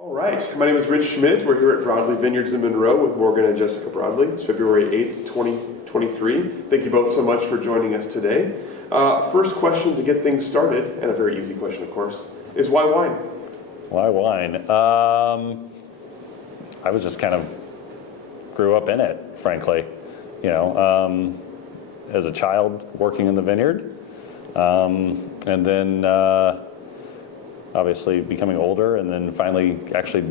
All right, my name is Rich Schmidt. We're here at Broadley Vineyards in Monroe with Morgan and Jessica Broadley. It's February 8th, 2023. Thank you both so much for joining us today. First question to get things started, and a very easy question, of course, is why wine? Why wine? I was just kind of grew up in it, frankly. You know, as a child working in the vineyard, and then obviously becoming older, and then finally actually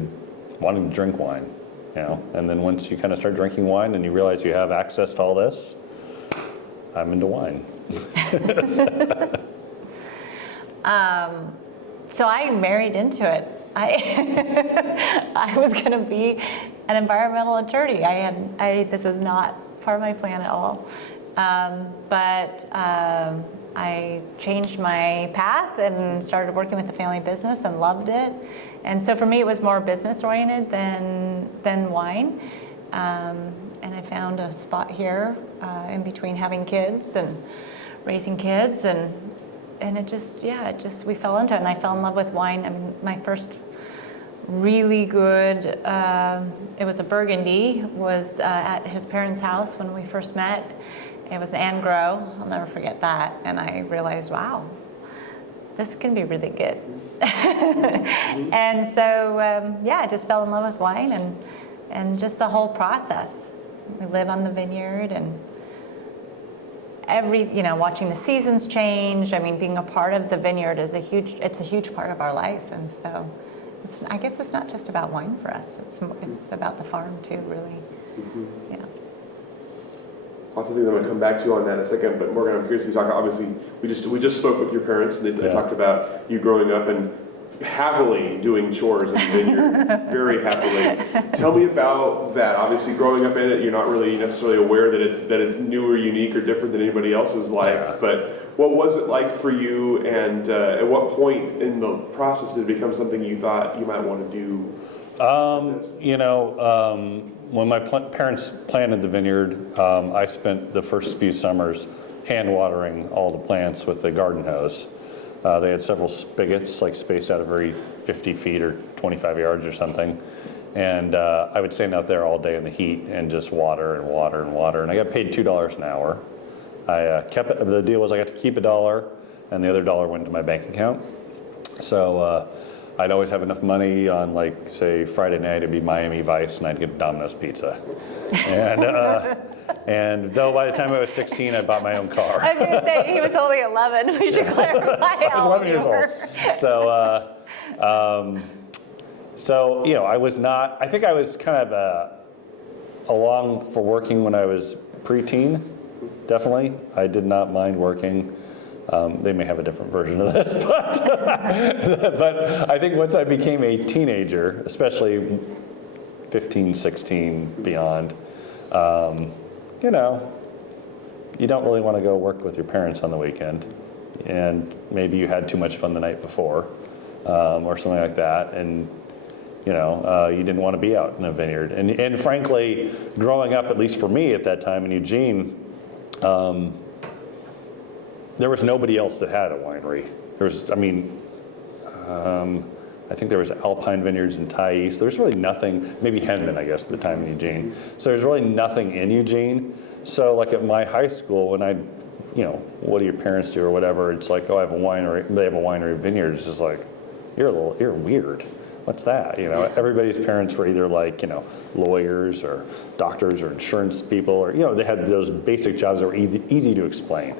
wanting to drink wine. You know, and then once you kind of start drinking wine and you realize you have access to all this, I'm into wine. So I married into it. I was going to be an environmental attorney. This was not part of my plan at all. But I changed my path and started working with the family business and loved it. And so for me, it was more business oriented than wine. And I found a spot here in between having kids and raising kids, and it just we fell into it, and I fell in love with wine. I mean, my first really good, it was a Burgundy, was at his parents' house when we first met. It was an Angro, I'll never forget that, and I realized, wow, this can be really good. And so, I just fell in love with wine and just the whole process. We live on the vineyard, and watching the seasons change. I mean, being a part of the vineyard is a huge part of our life, and so I guess it's not just about wine for us. It's about the farm too, really. Mm-hmm. Yeah. Lots of things I'm going to come back to on that in a second, but Morgan, I'm curious to talk. Obviously, we just spoke with your parents, and they talked about you growing up and happily doing chores in the vineyard, very happily. Tell me about that. Obviously, growing up in it, you're not really necessarily aware that it's new or unique or different than anybody else's life. Yeah. But what was it like for you, and at what point in the process did it become something you thought you might want to do? When my parents planted the vineyard, I spent the first few summers hand watering all the plants with the garden hose. They had several spigots, like spaced out every 50 feet or 25 yards or something. And I would stand out there all day in the heat and just water and water and water. And I got paid $2 an hour. I kept it. The deal was I got to keep $1, and the other $1 went to my bank account. So I'd always have enough money on, like, say, Friday night, it'd be Miami Vice, and I'd get Domino's pizza. And though by the time I was 16, I bought my own car. I was going to say, he was only 11. We should clarify. I was 11 years old. So, I think I was kind of along for working when I was preteen, definitely. I did not mind working. They may have a different version of this, but I think once I became a teenager, especially 15, 16, beyond, you don't really want to go work with your parents on the weekend, and maybe you had too much fun the night before, or something like that, and you didn't want to be out in a vineyard. And frankly, growing up, at least for me at that time in Eugene, there was nobody else that had a winery. I think there was Alpine Vineyards in Thais. There was really nothing, maybe Henman, I guess, at the time in Eugene. So there's really nothing in Eugene. So like at my high school, when what do your parents do or whatever, it's like, oh, I have a winery, they have a winery vineyard. It's just like, you're weird. What's that? Everybody's parents were either like, lawyers or doctors or insurance people, or, they had those basic jobs that were easy to explain.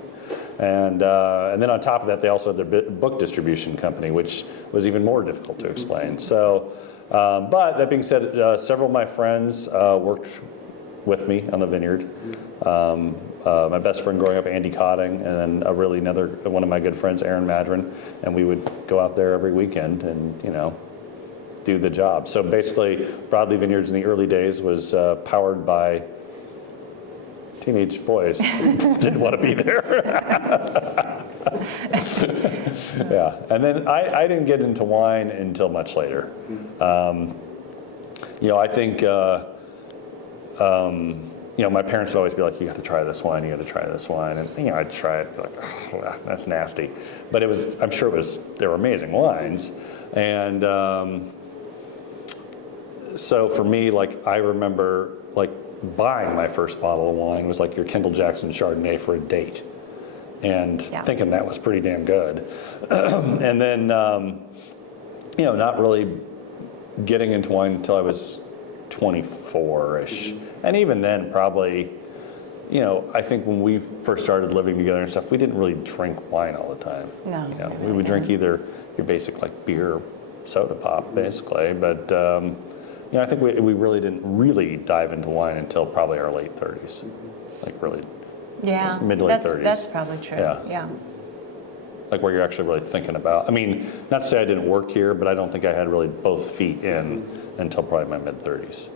And then on top of that, they also had their book distribution company, which was even more difficult to explain. So, but that being said, several of my friends worked with me on the vineyard. My best friend growing up, Andy Cotting, and then one of my good friends, Aaron Madron, and we would go out there every weekend and do the job. So basically, Broadley Vineyards in the early days was powered by teenage boys who didn't want to be there. Yeah, and then I didn't get into wine until much later. I think my parents would always be like, you got to try this wine, and I'd try it, like, oh, that's nasty. But I'm sure they were amazing wines. And so for me, like I remember like buying my first bottle of wine was like your Kendall Jackson Chardonnay for a date, and thinking that was pretty damn good. And then, not really getting into wine until I was 24-ish. And even then, probably, I think when we first started living together and stuff, we didn't really drink wine all the time. No. We would drink either your basic like beer, soda pop, basically. But, I think we really didn't really dive into wine until probably our late 30s. Like really mid to late 30s. That's probably true. Yeah. Like where you're actually really thinking about, I mean, not to say I didn't work here, but I don't think I had really both feet in until probably my mid 30s.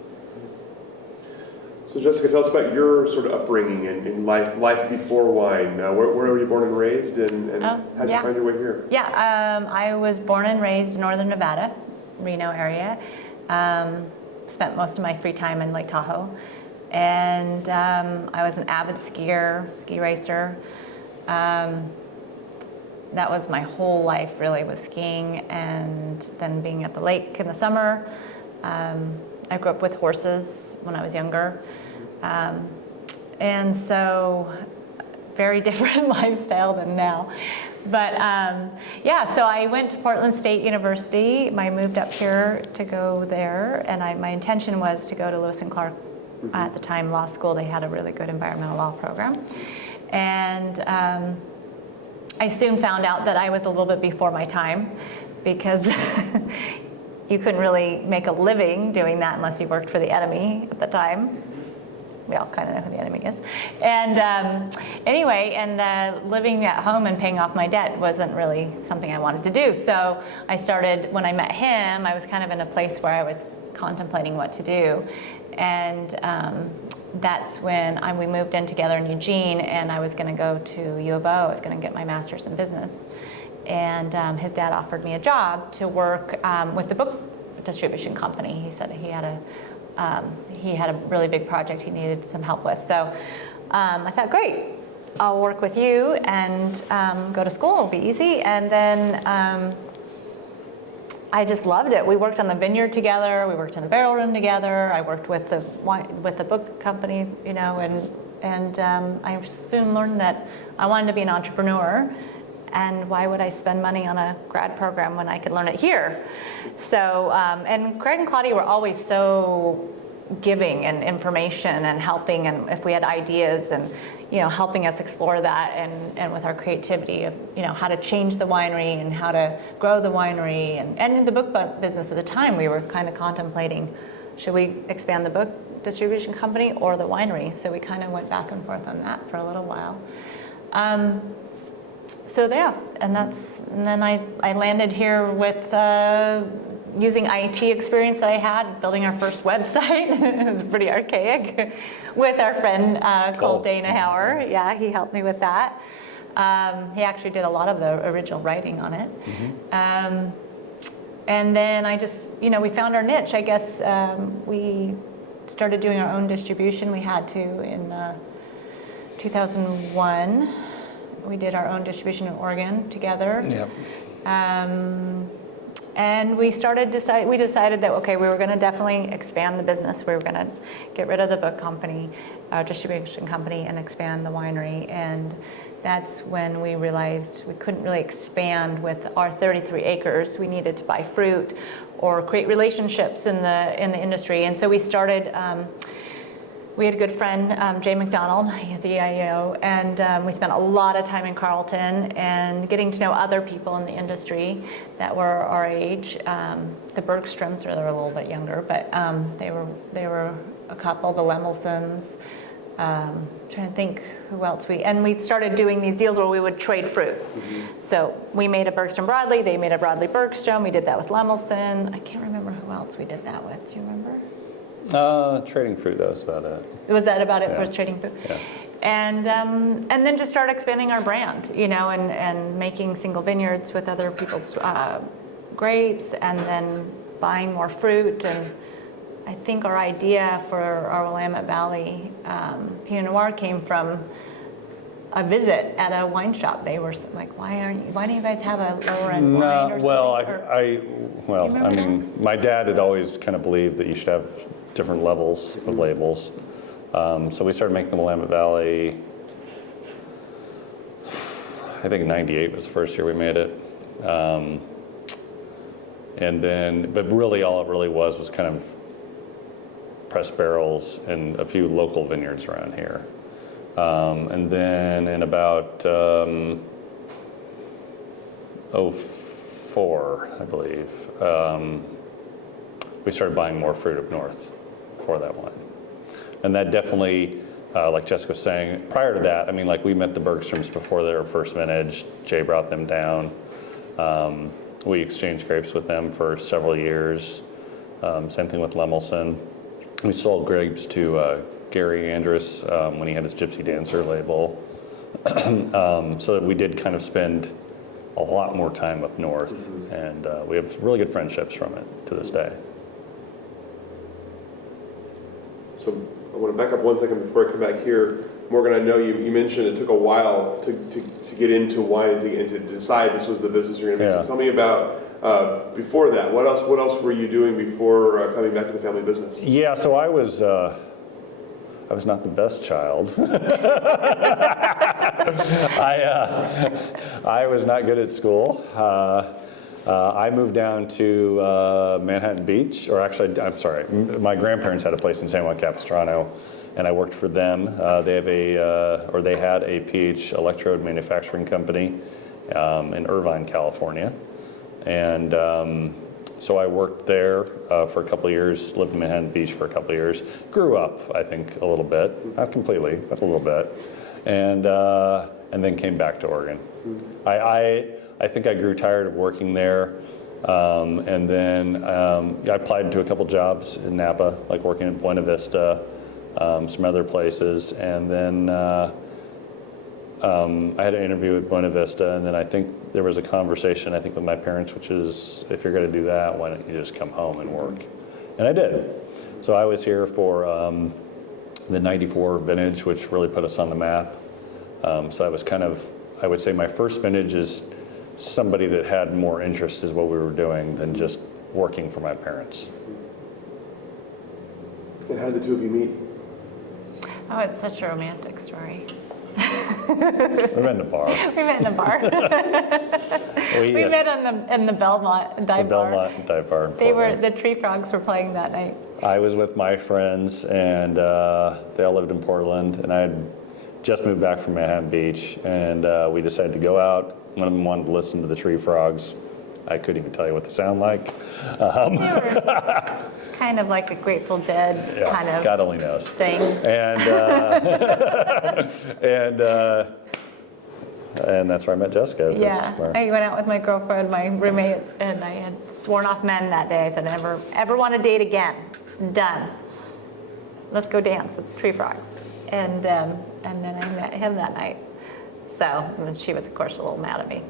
So Jessica, tell us about your sort of upbringing in life before wine. Where were you born and raised, and how did you find your way here? Yeah, I was born and raised in northern Nevada, Reno area. Spent most of my free time in Lake Tahoe. And I was an avid skier, ski racer. That was my whole life, really, was skiing and then being at the lake in the summer. I grew up with horses when I was younger. And so very different lifestyle than now. But so I went to Portland State University. I moved up here to go there, and my intention was to go to Lewis and Clark. At the time, law school. They had a really good environmental law program. And I soon found out that I was a little bit before my time, because you couldn't really make a living doing that unless you worked for the enemy at the time. We all kind of know who the enemy is. And living at home and paying off my debt wasn't really something I wanted to do. So I started, when I met him, I was kind of in a place where I was contemplating what to do. And that's when we moved in together in Eugene, and I was going to go to U of O. I was going to get my master's in business. And his dad offered me a job to work with the book distribution company. He said he had a really big project he needed some help with. So I thought, great, I'll work with you and go to school. It'll be easy. And then I just loved it. We worked on the vineyard together. We worked in the barrel room together. I worked with the book company, and I soon learned that I wanted to be an entrepreneur. And why would I spend money on a grad program when I could learn it here? So, and Craig and Claudia were always so giving and information and helping, and if we had ideas, and helping us explore that, and with our creativity of how to change the winery and how to grow the winery, and in the book business at the time, we were kind of contemplating, should we expand the book distribution company or the winery? So we kind of went back and forth on that for a little while. So yeah, and then I landed here with using IT experience that I had, building our first website. It was pretty archaic, with our friend Cole Dana Hauer. Yeah, he helped me with that. He actually did a lot of the original writing on it. And then I just, we found our niche. I guess we started doing our own distribution. We had to in 2001. We did our own distribution in Oregon together. Yep. And we decided that, okay, we were going to definitely expand the business. We were going to get rid of the book company, distribution company, and expand the winery. And that's when we realized we couldn't really expand with our 33 acres. We needed to buy fruit or create relationships in the industry. And so we started. We had a good friend, Jay McDonald, he's the EIO, and we spent a lot of time in Carlton and getting to know other people in the industry that were our age. The Bergstroms, they're a little bit younger, but they were a couple, the Lemelsons. Trying to think who else and we started doing these deals where we would trade fruit. So we made a Bergstrom Broadley, they made a Broadley Bergstrom, we did that with Lemelson. I can't remember who else we did that with, do you remember? Trading fruit, that was about it. Was that about it for trading fruit? Yeah. And then just start expanding our brand, and making single vineyards with other people's grapes, and then buying more fruit. And I think our idea for our Willamette Valley Pinot Noir came from a visit at a wine shop. They were like, why don't you guys have a lower end wine No, or well, something? I mean, my dad had always kind of believed that you should have different levels of labels. So we started making the Willamette Valley, I think 98 was the first year we made it. And then, but really all it really was kind of pressed barrels and a few local vineyards around here. And then in about 04, I believe, we started buying more fruit up north for that wine. And that definitely, like Jessica was saying, prior to that, I mean, like we met the Bergstroms before their first vintage. Jay brought them down. We exchanged grapes with them for several years. Same thing with Lemelson. We sold grapes to Gary Andrus when he had his Gypsy Dancer label. So that we did kind of spend a lot more time up north, and we have really good friendships from it to this day. So I want to back up 1 second before I come back here. Morgan, I know you mentioned it took a while to get into wine and to decide this was the business you're going to be. So tell me about before that. What else were you doing before coming back to the family business? Yeah, so I was not the best child. I was not good at school. I moved down to Manhattan Beach, or actually, I'm sorry, my grandparents had a place in San Juan Capistrano, and I worked for them. They had a PH electrode manufacturing company in Irvine, California, and so I worked there for a couple of years. Lived in Manhattan Beach for a couple of years. Grew up, I think, a little bit, not completely, but a little bit, and then came back to Oregon. I think I grew tired of working there, and then I applied to a couple jobs in Napa, like working at Buena Vista, some other places, and then I had an interview at Buena Vista, and then I think there was a conversation, I think, with my parents, which is, if you're going to do that, why don't you just come home and work? And I did. So I was here for the 94 vintage, which really put us on the map. So that was kind of, I would say my first vintage is somebody that had more interest in what we were doing than just working for my parents. And how did the two of you meet? Oh, it's such a romantic story. We met in a bar. We met in a bar. We met in the Belmont dive bar. The Belmont dive bar. The Tree Frogs were playing that night. I was with my friends, and they all lived in Portland, and I had just moved back from Manhattan Beach, and we decided to go out. One of them wanted to listen to the Tree Frogs. I couldn't even tell you what they sound like. They were kind of like a Grateful Dead kind of God only knows. thing. And that's where I met Jessica. I went out with my girlfriend, my roommate, and I had sworn off men that day. I said, never ever want to date again. Done. Let's go dance with the Tree Frogs. And then I met him that night. So, and she was, of course, a little mad at me.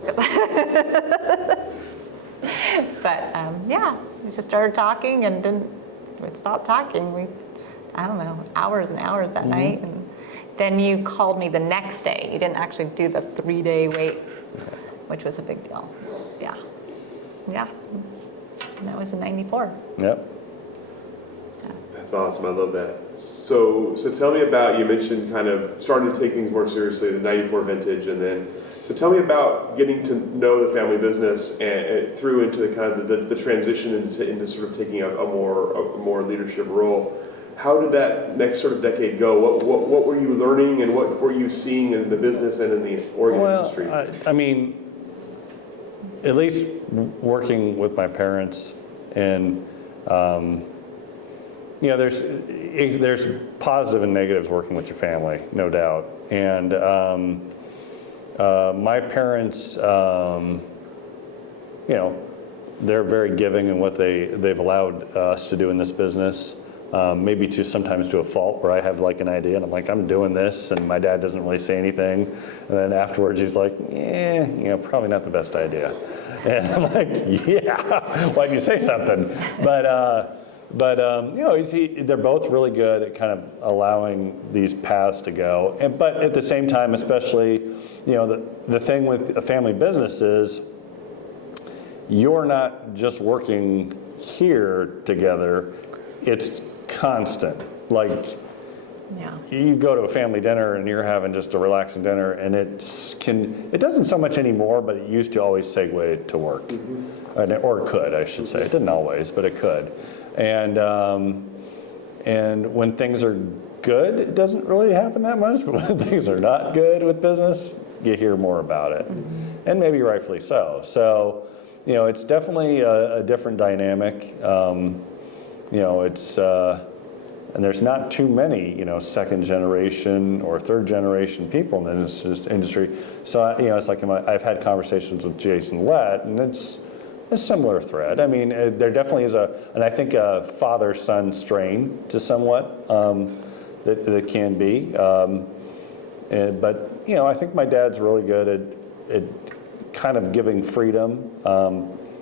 But yeah, we just started talking and we'd stop talking. I don't know, hours and hours that night. And then you called me the next day. You didn't actually do the 3-day wait, which was a big deal. Yeah. Yeah. And that was in 94. Yep. That's awesome. I love that. So tell me about, you mentioned kind of starting to take things more seriously, the 94 vintage, and then, so tell me about getting to know the family business and through into kind of the transition into sort of taking a more leadership role. How did that next sort of decade go? What were you learning, and what were you seeing in the business and in the Oregon industry? I mean, at least working with my parents, and you know, there's positive and negatives working with your family, no doubt. And my parents, you know, they're very giving in what they've allowed us to do in this business. Maybe sometimes to a fault, where I have like an idea and I'm like, I'm doing this, and my dad doesn't really say anything, and then afterwards he's like, you know, probably not the best idea. And I'm like, yeah, why didn't you say something? But they're both really good at kind of allowing these paths to go. But at the same time, especially, the thing with a family business is you're not just working here together, it's constant. Like, you go to a family dinner and you're having just a relaxing dinner, and it doesn't so much anymore, but it used to always segue to work. Or it could, I should say. It didn't always, but it could. And when things are good, it doesn't really happen that much, but when things are not good with business, you hear more about it. And maybe rightfully so. So, it's definitely a different dynamic. And there's not too many, second generation or third generation people in this industry. So, it's like I've had conversations with Jason Lett, and it's a similar thread. I mean, there definitely is and I think a father-son strain to somewhat that can be. But, I think my dad's really good at kind of giving freedom.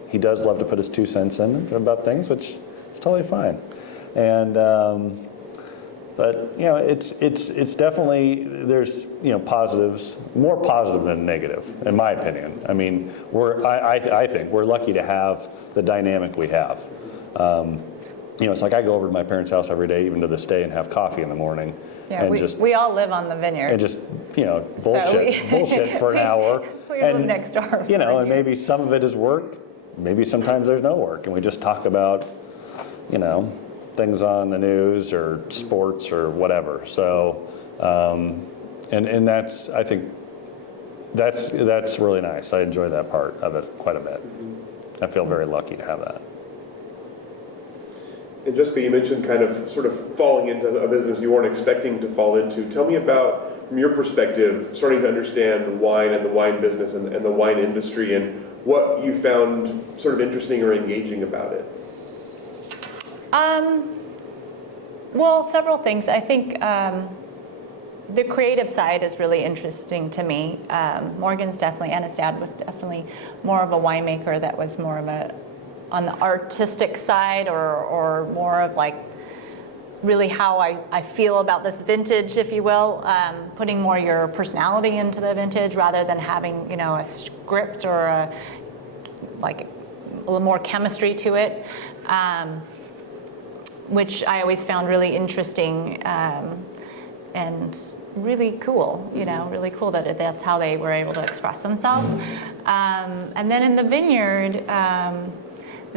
He does love to put his 2 cents in about things, which is totally fine. And but it's definitely, there's positives, more positive than negative in my opinion. I mean, I think we're lucky to have the dynamic we have. It's like I go over to my parents' house every day, even to this day, and have coffee in the morning. Yeah, we all live on the Vineyard. And just bullshit for an hour. We live next door. And maybe some of it is work, maybe sometimes there's no work, and we just talk about things on the news or sports or whatever. So, and that's, I think, that's really nice. I enjoy that part of it quite a bit. I feel very lucky to have that. And Jessica, you mentioned kind of sort of falling into a business you weren't expecting to fall into. Tell me about, from your perspective, starting to understand wine and the wine business and the wine industry, and what you found sort of interesting or engaging about it. Well, several things. I think the creative side is really interesting to me. Morgan's definitely, and his dad was definitely more of a winemaker that was more of on the artistic side, or more of like really how I feel about this vintage, if you will, putting more your personality into the vintage rather than having, a script or a little more chemistry to it. Which I always found really interesting and really cool, really cool that that's how they were able to express themselves. And then in the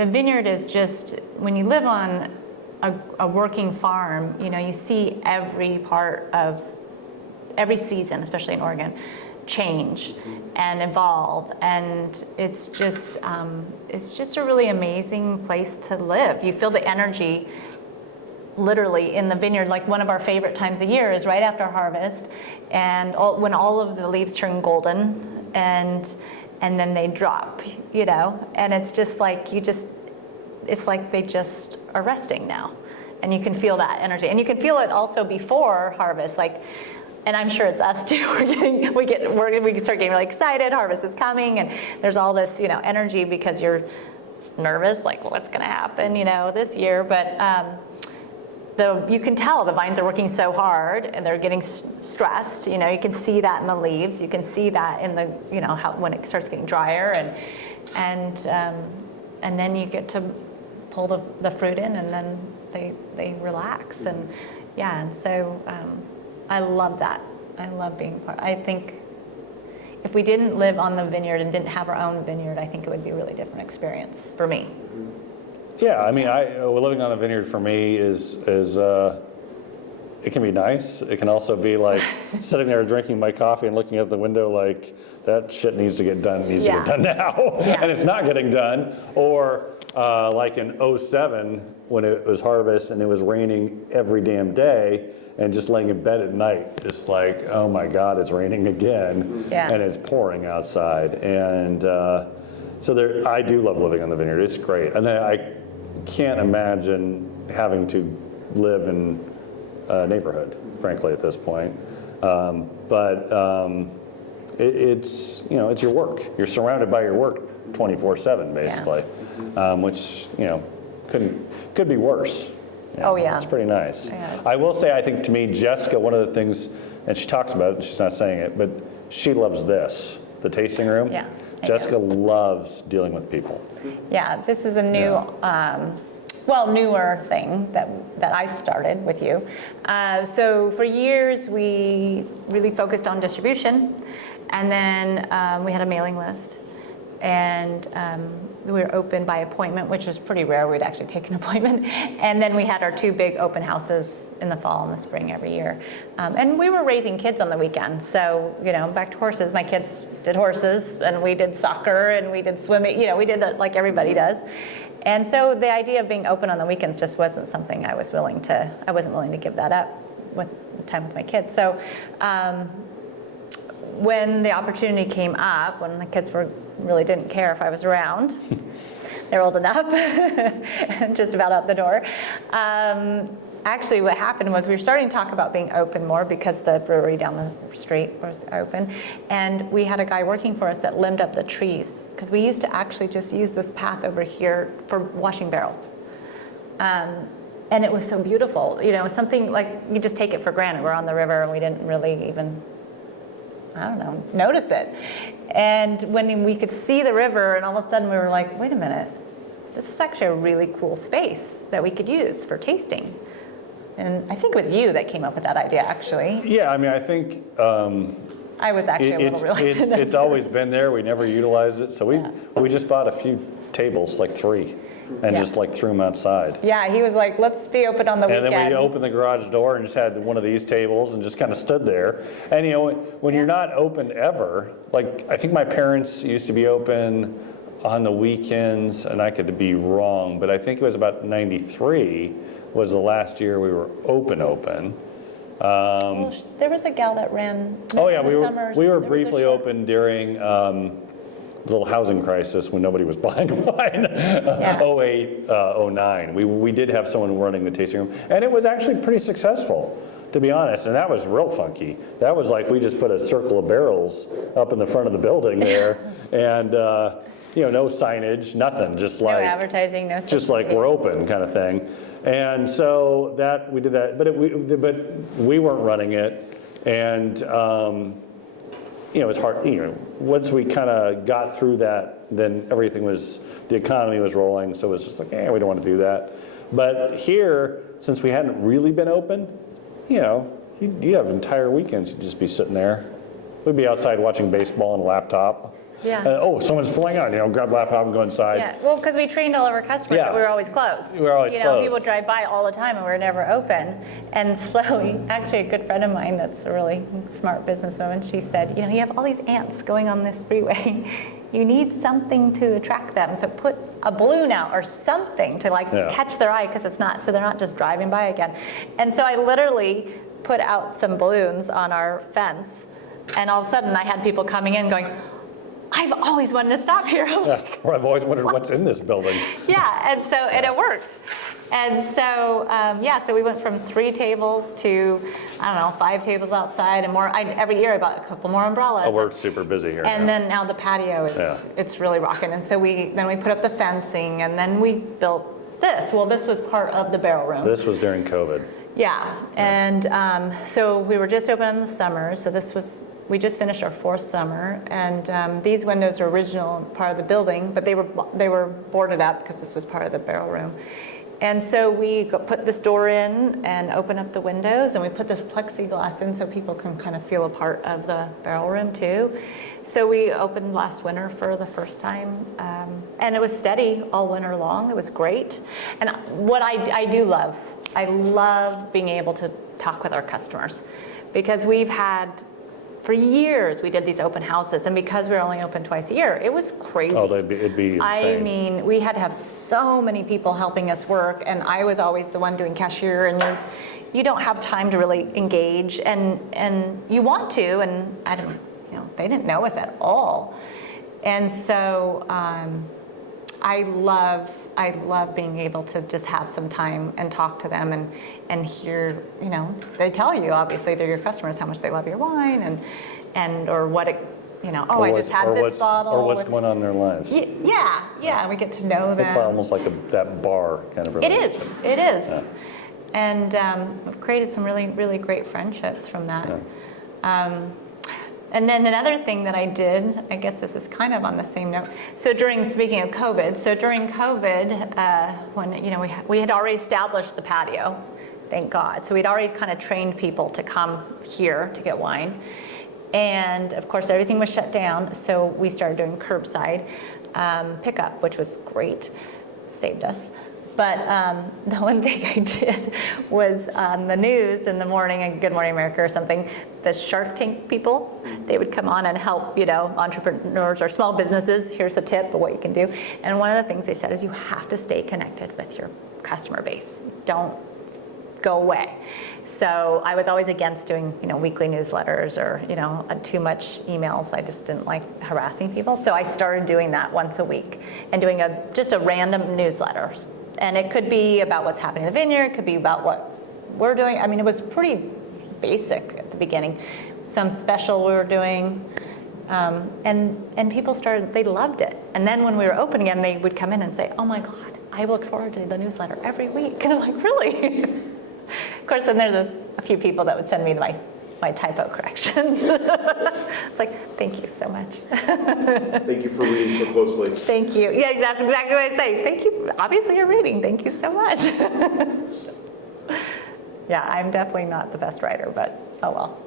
vineyard is just, when you live on a working farm, you see every part of every season, especially in Oregon, change and evolve, and it's just a really amazing place to live. You feel the energy literally in the vineyard. Like, one of our favorite times of year is right after harvest, and when all of the leaves turn golden, and then they drop, and it's just like it's like they just are resting now, and you can feel that energy, and you can feel it also before harvest, and I'm sure it's us too. We start getting really excited. Harvest is coming, and there's all this, energy because you're nervous, like what's going to happen, this year. But you can tell the vines are working so hard, and they're getting stressed. You can see that in the leaves. You can see that in the, when it starts getting drier, and then you get to pull the fruit in, and then they relax, and so. I love that. I love being part. I think if we didn't live on the vineyard and didn't have our own vineyard, I think it would be a really different experience for me. Yeah, I mean, living on the vineyard for me is it can be nice. It can also be like sitting there drinking my coffee and looking out the window like, that shit needs to get done. It needs to get done now, and it's not getting done. Or like in 2007 when it was harvest and it was raining every damn day. And just laying in bed at night, just like, oh my God, it's raining again, and it's pouring outside. And so I do love living on the vineyard. It's great. And then I can't imagine having to live in a neighborhood, frankly, at this point. It's it's your work. You're surrounded by your work 24/7, basically, which could be worse. Oh, yeah. It's pretty nice. Yeah, it's I will say, I think to me, Jessica, one of the things, and she talks about it, she's not saying it, but she loves this, the tasting room. Yeah, I Jessica loves dealing with people. Yeah, this is a new, newer thing that I started with you. So for years, we really focused on distribution, and then we had a mailing list, and we were open by appointment, which was pretty rare. We'd actually take an appointment. And then we had our 2 big open houses in the fall and the spring every year. And we were raising kids on the weekend. So, back to horses. My kids did horses, and we did soccer, and we did swimming. We did it like everybody does. And so the idea of being open on the weekends just wasn't something I wasn't willing to give that up with time with my kids. So when the opportunity came up, when the kids really didn't care if I was around, they're old enough, just about out the door. Actually, what happened was we were starting to talk about being open more because the brewery down the street was open. And we had a guy working for us that limbed up the trees, because we used to actually just use this path over here for washing barrels. And it was so beautiful. Something like you just take it for granted. We're on the river and we didn't really even, notice it. And when we could see the river, and all of a sudden we were like, wait a minute, this is actually a really cool space that we could use for tasting. And I think it was you that came up with that idea, actually. Yeah, I think I was actually a little reluctant. It's always been there. We never utilized it. So we just bought a few tables, like 3, and just threw them outside. Yeah, he was like, let's be open on the weekend. And then we opened the garage door and just had one of these tables and just kind of stood there. And when you're not open ever, like I think my parents used to be open on the weekends, and I could be wrong, but I think it was about 93 was the last year we were open. There was a gal that ran. Oh yeah, we were there briefly open during the little housing crisis when nobody was buying wine, 08, 09. We did have someone running the tasting room, and it was actually pretty successful, to be honest, and that was real funky. That was like we just put a circle of barrels up in the front of the building there, and no signage, nothing, just like no advertising, no. Just like we're open kind of thing. And so we did that, but we weren't running it, and it was hard. Once we kind of got through that, then the economy was rolling, so it was just like, we don't want to do that. But here, since we hadn't really been open, you have entire weekends you'd just be sitting there. We'd be outside watching baseball on a laptop. Yeah. Someone's pulling out, grab the laptop and go inside. Yeah, well, because we trained all of our customers that we were always closed. We were always closed. People drive by all the time and we were never open. And slowly, actually a good friend of mine that's a really smart businesswoman, she said, you have all these ants going on this freeway. You need something to attract them. So put a balloon out or something to catch their eye, because so they're not just driving by again. And so I literally put out some balloons on our fence, and all of a sudden I had people coming in going, I've always wanted to stop here. I've always wondered what's in this building. And it worked. And so, so we went from 3 tables to, 5 tables outside, and more. Every year I bought a couple more umbrellas. Oh, we're super busy here. And then now the patio it's really rocking. And so we put up the fencing, and then we built this. Well, this was part of the barrel room. This was during COVID. Yeah, and so we were just open in the summer, so we just finished our 4th summer, and these windows are original part of the building, but they were boarded up because this was part of the barrel room. And so we put this door in and open up the windows, and we put this plexiglass in so people can kind of feel a part of the barrel room too. So we opened last winter for the first time, and it was steady all winter long. It was great. And what I do love, I love being able to talk with our customers, because for years we did these open houses, and because we were only open twice a year, it was crazy. Oh, it'd be insane. We had to have so many people helping us work, and I was always the one doing cashier, and you don't have time to really engage, and you want to, and they didn't know us at all. And so I love being able to just have some time and talk to them and hear, they tell you, obviously they're your customers, how much they love your wine and or what I just had this bottle. Or what's going on in their lives. Yeah, we get to know them. It's almost like that bar kind of relationship. It is. Yeah. And I've created some really, really great friendships from that. Yeah. And then another thing that I did, I guess this is kind of on the same note. So speaking of COVID, when we had already established the patio, thank God. So we'd already kind of trained people to come here to get wine. And of course, everything was shut down. So we started doing curbside pickup, which was great, saved us. But the one thing I did was on the news in the morning, Good Morning America or something, the Shark Tank people, they would come on and help, entrepreneurs or small businesses. Here's a tip of what you can do. And one of the things they said is you have to stay connected with your customer base. Don't go away. So I was always against doing, weekly newsletters or, too much emails. I just didn't like harassing people. So I started doing that once a week and doing just a random newsletter. And it could be about what's happening in the vineyard, it could be about what we're doing. I mean, it was pretty basic at the beginning. Some special we were doing, and people they loved it. And then when we were open again, they would come in and say, oh my God, I look forward to the newsletter every week. And I'm like, really? Of course, then there's a few people that would send me my typo corrections. It's like, thank you so much. Thank you for reading so closely. Thank you. Yeah, that's exactly what I say. Thank you. Obviously, you're reading. Thank you so much. Yeah, I'm definitely not the best writer, but oh well.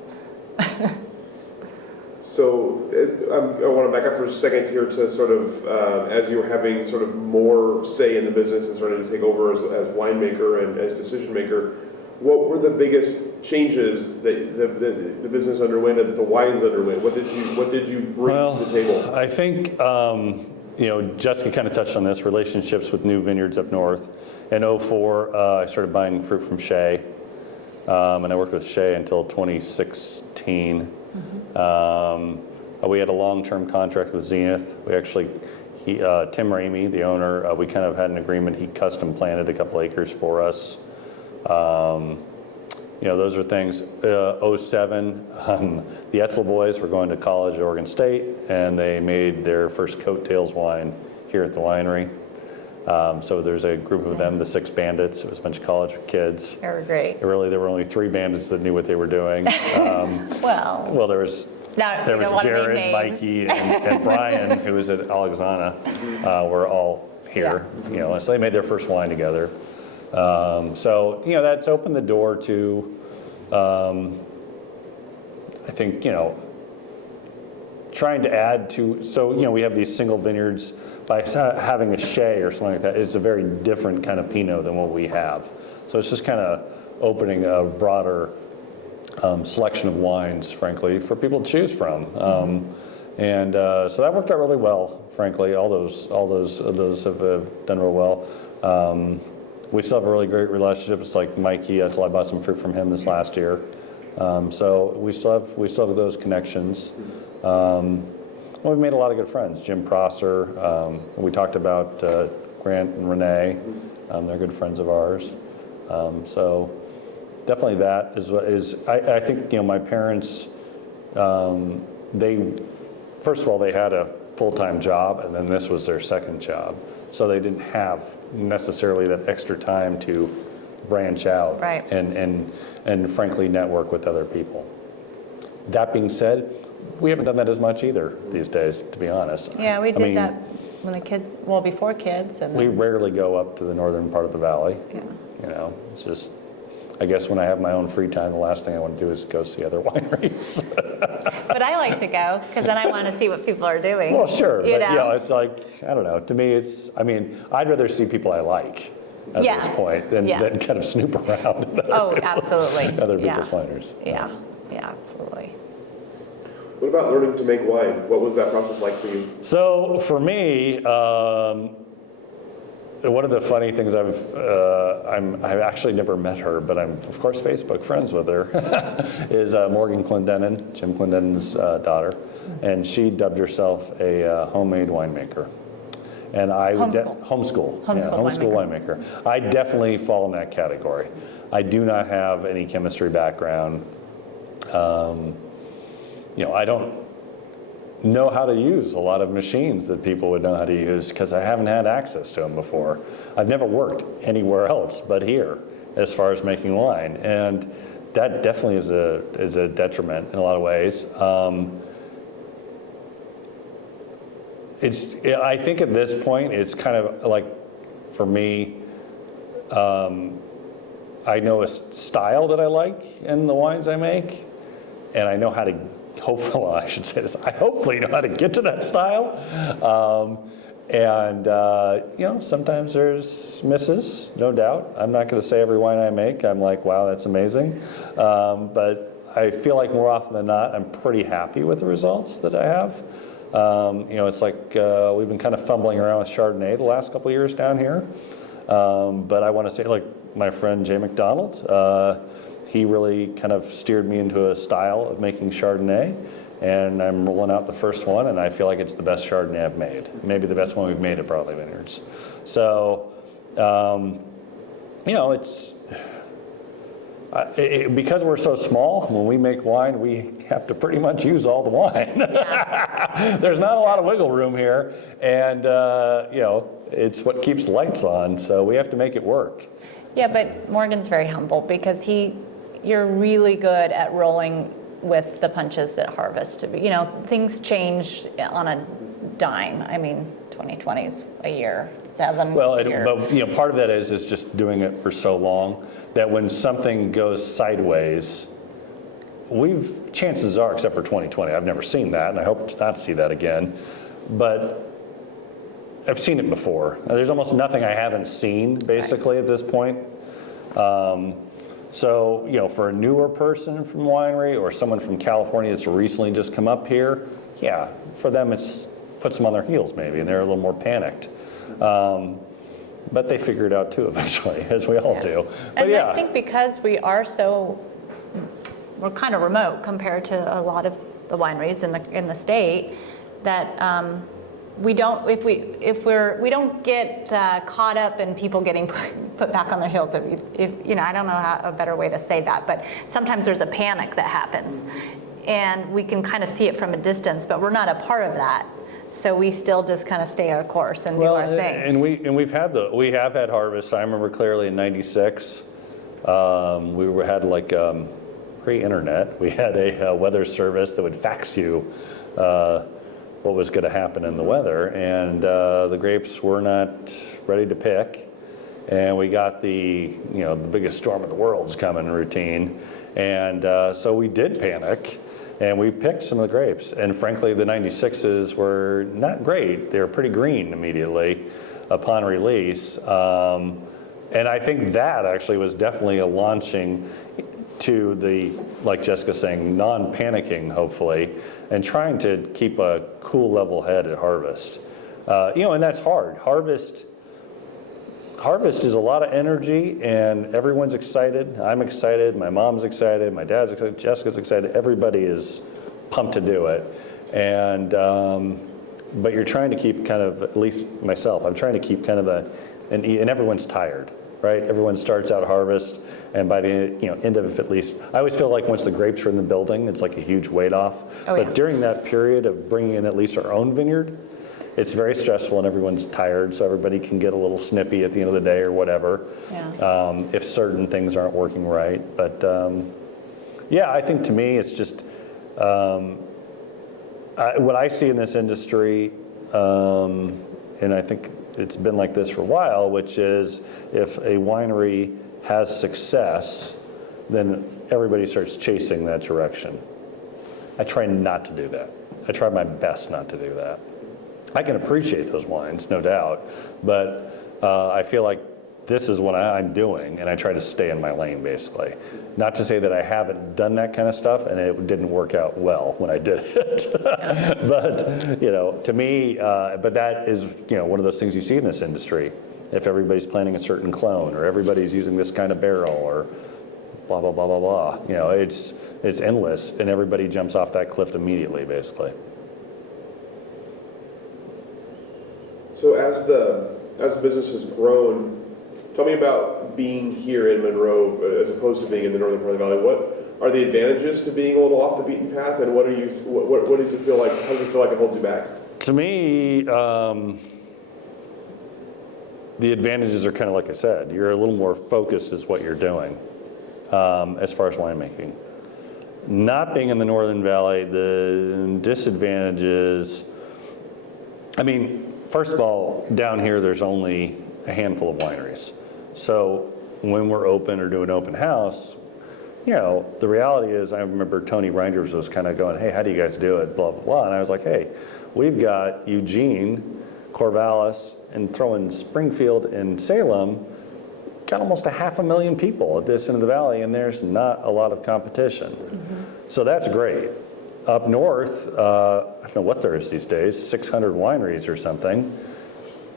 So I want to back up for a second here to sort of, as you were having sort of more say in the business and starting to take over as winemaker and as decision maker, what were the biggest changes that the business underwent and that the wines underwent? What did you bring to the table? I think Jessica kind of touched on this, relationships with new vineyards up north. In 2004, I started buying fruit from Shea, and I worked with Shea until 2016. We had a long-term contract with Zenith. We actually, Tim Ramey, the owner, we kind of had an agreement. He custom planted a couple acres for us. Those are things. 2007, the Etzel boys were going to college at Oregon State, and they made their first Coattails wine here at the winery. So there's a group of them, the Six Bandits. It was a bunch of college kids. They were great. Really, there were only 3 bandits that knew what they were doing. Well, there was Jared, Mikey, and Brian, who was at Alexana, were all here. Yeah. So they made their first wine together. So that's opened the door to, I think, trying to add to. So we have these single vineyards. By having a Shea or something like that, it's a very different kind of Pinot than what we have. So it's just kind of opening a broader selection of wines, frankly, for people to choose from. So that worked out really well, frankly. All those have done real well. We still have a really great relationship. It's like Mikey, until I bought some fruit from him this last year. So we still have those connections. Well, we've made a lot of good friends. Jim Prosser, we talked about Grant and Renee. They're good friends of ours. So definitely that is I think, my parents, first of all, they had a full-time job, and then this was their second job. So they didn't have necessarily that extra time to branch out right. and frankly network with other people. That being said, we haven't done that as much either these days, to be honest. Yeah, we did that when the kids, before kids. And we rarely go up to the northern part of the valley. Yeah. It's just, I guess when I have my own free time, the last thing I want to do is go see other wineries. But I like to go, because then I want to see what people are doing. Well, sure. But, it's like, I don't know. To me, I'd rather see people I like at this point than kind of snoop around at absolutely. other people's wineries. Yeah, absolutely. What about learning to make wine? What was that process like for you? So for me, one of the funny things I've actually never met her, but I'm of course Facebook friends with her, is Morgan Clendenin, Jim Clendenin's daughter, and she dubbed herself a homemade winemaker. And I would homeschool winemaker. I definitely fall in that category. I do not have any chemistry background. know how to use a lot of machines that people would know how to use because I haven't had access to them before. I've never worked anywhere else but here as far as making wine, and that definitely is a detriment in a lot of ways. I think at this point it's kind of like, for me, I know a style that I like in the wines I make, and I know how to, hopefully, well, I should say this, I hopefully know how to get to that style. Sometimes there's misses, no doubt. I'm not going to say every wine I make, I'm like, wow, that's amazing. But I feel like more often than not, I'm pretty happy with the results that I have. It's like we've been kind of fumbling around with Chardonnay the last couple of years down here. But I want to say, like my friend Jay McDonald, he really kind of steered me into a style of making Chardonnay. And I'm rolling out the first one, and I feel like it's the best Chardonnay I've made. Maybe the best one we've made at Broadley Vineyards. So, because we're so small, when we make wine, we have to pretty much use all the wine. Yeah. There's not a lot of wiggle room here, and it's what keeps the lights on, so we have to make it work. Yeah, but Morgan's very humble because you're really good at rolling with the punches at harvest. Things change on a dime. I mean, 2020 is a year, 7 well, is a year. But part of that is just doing it for so long that when something goes sideways, chances are, except for 2020, I've never seen that, and I hope to not see that again, but I've seen it before. There's almost nothing I haven't seen, basically, at this point. So, for a newer person from winery or someone from California that's recently just come up here, yeah, for them it's puts them on their heels maybe, and they're a little more panicked. But they figure it out too eventually, as we all do. But and yeah. I think because we're kind of remote compared to a lot of the wineries in the state, that we don't get caught up in people getting put back on their heels. I don't know a better way to say that, but sometimes there's a panic that happens, and we can kind of see it from a distance, but we're not a part of that. So we still just kind of stay our course and do our thing. And we have had harvests. I remember clearly in '96, we had like pre-internet. We had a weather service that would fax you what was going to happen in the weather, and the grapes were not ready to pick, and we got the biggest storm of the world's coming routine, and so we did panic. And we picked some of the grapes, and frankly, the 96s were not great. They were pretty green immediately upon release, and I think that actually was definitely a launching to the, like Jessica's saying, non-panicking, hopefully, and trying to keep a cool, level head at harvest. And that's hard. Harvest is a lot of energy, and everyone's excited. I'm excited, my mom's excited, my dad's excited, Jessica's excited. Everybody is pumped to do it. And but you're trying to keep kind of, at least myself, I'm trying to keep kind of and everyone's tired, right? Everyone starts out harvest, and by the end of it, at least, I always feel like once the grapes are in the building, it's like a huge weight off. But during that period of bringing in at least our own vineyard, it's very stressful and everyone's tired, so everybody can get a little snippy at the end of the day or whatever, if certain things aren't working right. But I think to me it's just what I see in this industry, and I think it's been like this for a while, which is if a winery has success, then everybody starts chasing that direction. I try not to do that. I try my best not to do that. I can appreciate those wines, no doubt, but I feel like this is what I'm doing, and I try to stay in my lane, basically. Not to say that I haven't done that kind of stuff, and it didn't work out well when I did it. But, to me, but that is, one of those things you see in this industry. If everybody's planting a certain clone, or everybody's using this kind of barrel, or blah, blah, blah, blah, blah. It's endless, and everybody jumps off that cliff immediately, basically. So as the business has grown, tell me about being here in Monroe as opposed to being in the northern part of the valley. are the advantages to being a little off the beaten path, and what does it feel like? How does it feel like it holds you back? To me, the advantages are kind of like I said. You're a little more focused is what you're doing as far as winemaking. Not being in the Northern Valley, the disadvantages, I mean, first of all, down here there's only a handful of wineries. So when we're open or doing open house, you know, the reality is, I remember Tony Reinders was kind of going, hey, how do you guys do it, blah, blah, blah. And I was like, hey, we've got Eugene, Corvallis, and throw in Springfield and Salem, got almost 500,000 people at this end of the valley, and there's not a lot of competition. So that's great. Up north, I don't know what there is these days, 600 wineries or something.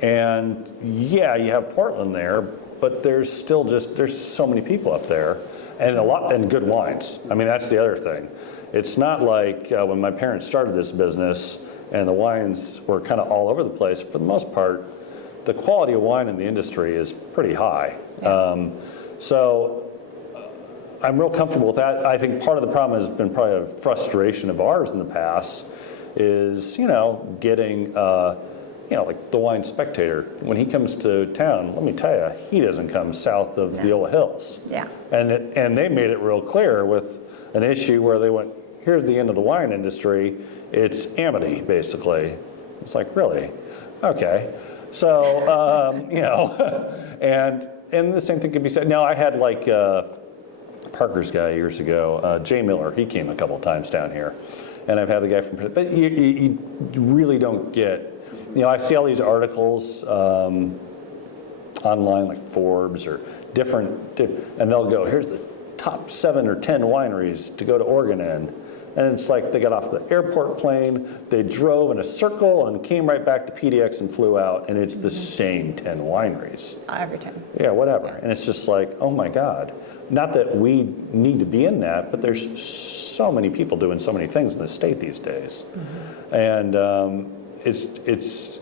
And yeah, you have Portland there, but there's still there's so many people up there, and good wines. I mean, that's the other thing. It's not like when my parents started this business and the wines were kind of all over the place. For the most part, the quality of wine in the industry is pretty high. Yeah. So I'm real comfortable with that. I think part of the problem has been probably a frustration of ours in the past is, you know, getting, you know, like the Wine Spectator. When he comes to town, let me tell you, he doesn't come south of the Ola Hills. Yeah. And they made it real clear with an issue where they went, here's the end of the wine industry. It's Amity, basically. It's like, really? Okay. So, you know, and the same thing can be said. Now, I had like Parker's guy years ago, Jay Miller. He came a couple of times down here. And I've had the guy from, but you really don't get, you know, I see all these articles online, like Forbes or different, and they'll go, here's the top 7 or 10 wineries to go to Oregon in. And it's like they got off the airport plane, they drove in a circle and came right back to PDX and flew out, and it's the same 10 wineries. Every time. Yeah, whatever. Yeah. And it's just like, oh my God. Not that we need to be in that, but there's so many people doing so many things in the state these days. And it's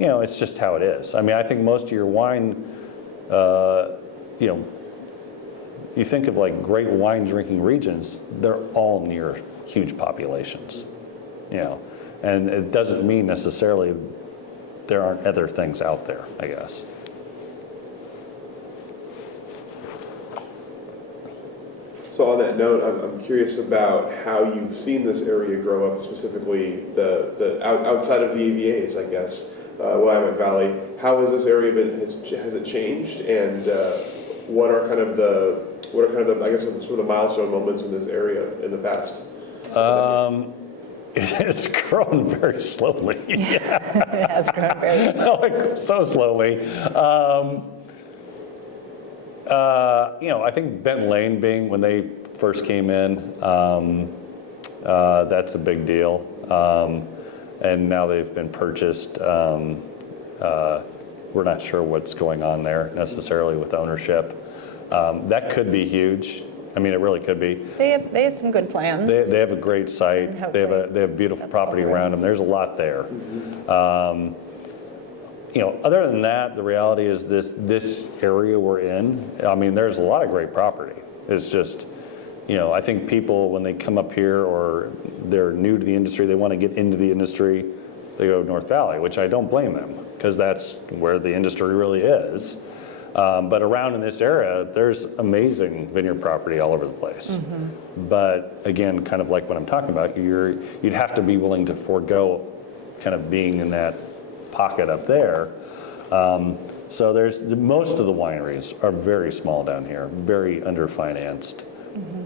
you know, it's just how it is. I mean, I think most of your wine, you know, you think of like great wine drinking regions, they're all near huge populations, you know, and it doesn't mean necessarily there aren't other things out there, I guess. So on that note, I'm curious about how you've seen this area grow up, specifically the outside of the AVAs, I guess, Willamette Valley. How has this area been? Has it changed? And what are kind of the I guess sort of the milestone moments in this area in the past? It's grown very slowly. It has grown very slowly. Like, so slowly. You know, I think Benton Lane being when they first came in, that's a big deal. And now they've been purchased. We're not sure what's going on there necessarily with ownership. That could be huge. I mean, it really could be. They have some good plans. They have a great site. They have beautiful property around them. There's a lot there. You know, other than that, the reality is this area we're in, I mean, there's a lot of great property. It's just, you know, I think people, when they come up here or they're new to the industry, they want to get into the industry, they go to North Valley, which I don't blame them, because that's where the industry really is. But around in this area, there's amazing vineyard property all over the place. But again, kind of like what I'm talking about, you'd have to be willing to forego kind of being in that pocket up there. So most of the wineries are very small down here, very underfinanced.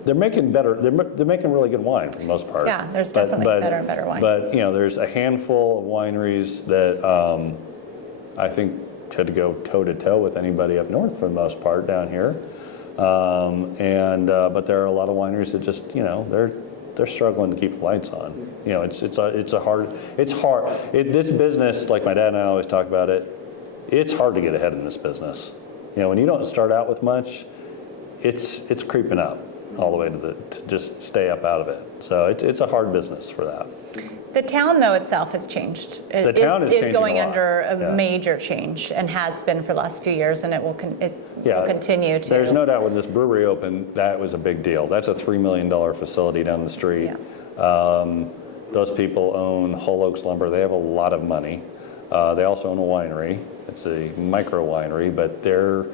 They're making really good wine for the most part. Yeah, there's definitely better and better wine. But you know, there's a handful of wineries that I think could go toe to toe with anybody up north for the most part down here. But there are a lot of wineries that just, you know, they're struggling to keep the lights on. You know, it's hard. This business, like my dad and I always talk about it, it's hard to get ahead in this business. You know, when you don't start out with much, it's creeping up all the way to just stay up out of it. So it's a hard business for that. The town, though, itself has changed. The town is changing Is going a lot. under a Yeah. major change and has been for the last few years, and it will continue to. There's no doubt when this brewery opened, that was a big deal. That's a $3 million facility down the street. Those people own Whole Oaks Lumber. They have a lot of money. They also own a winery. It's a micro winery, but they're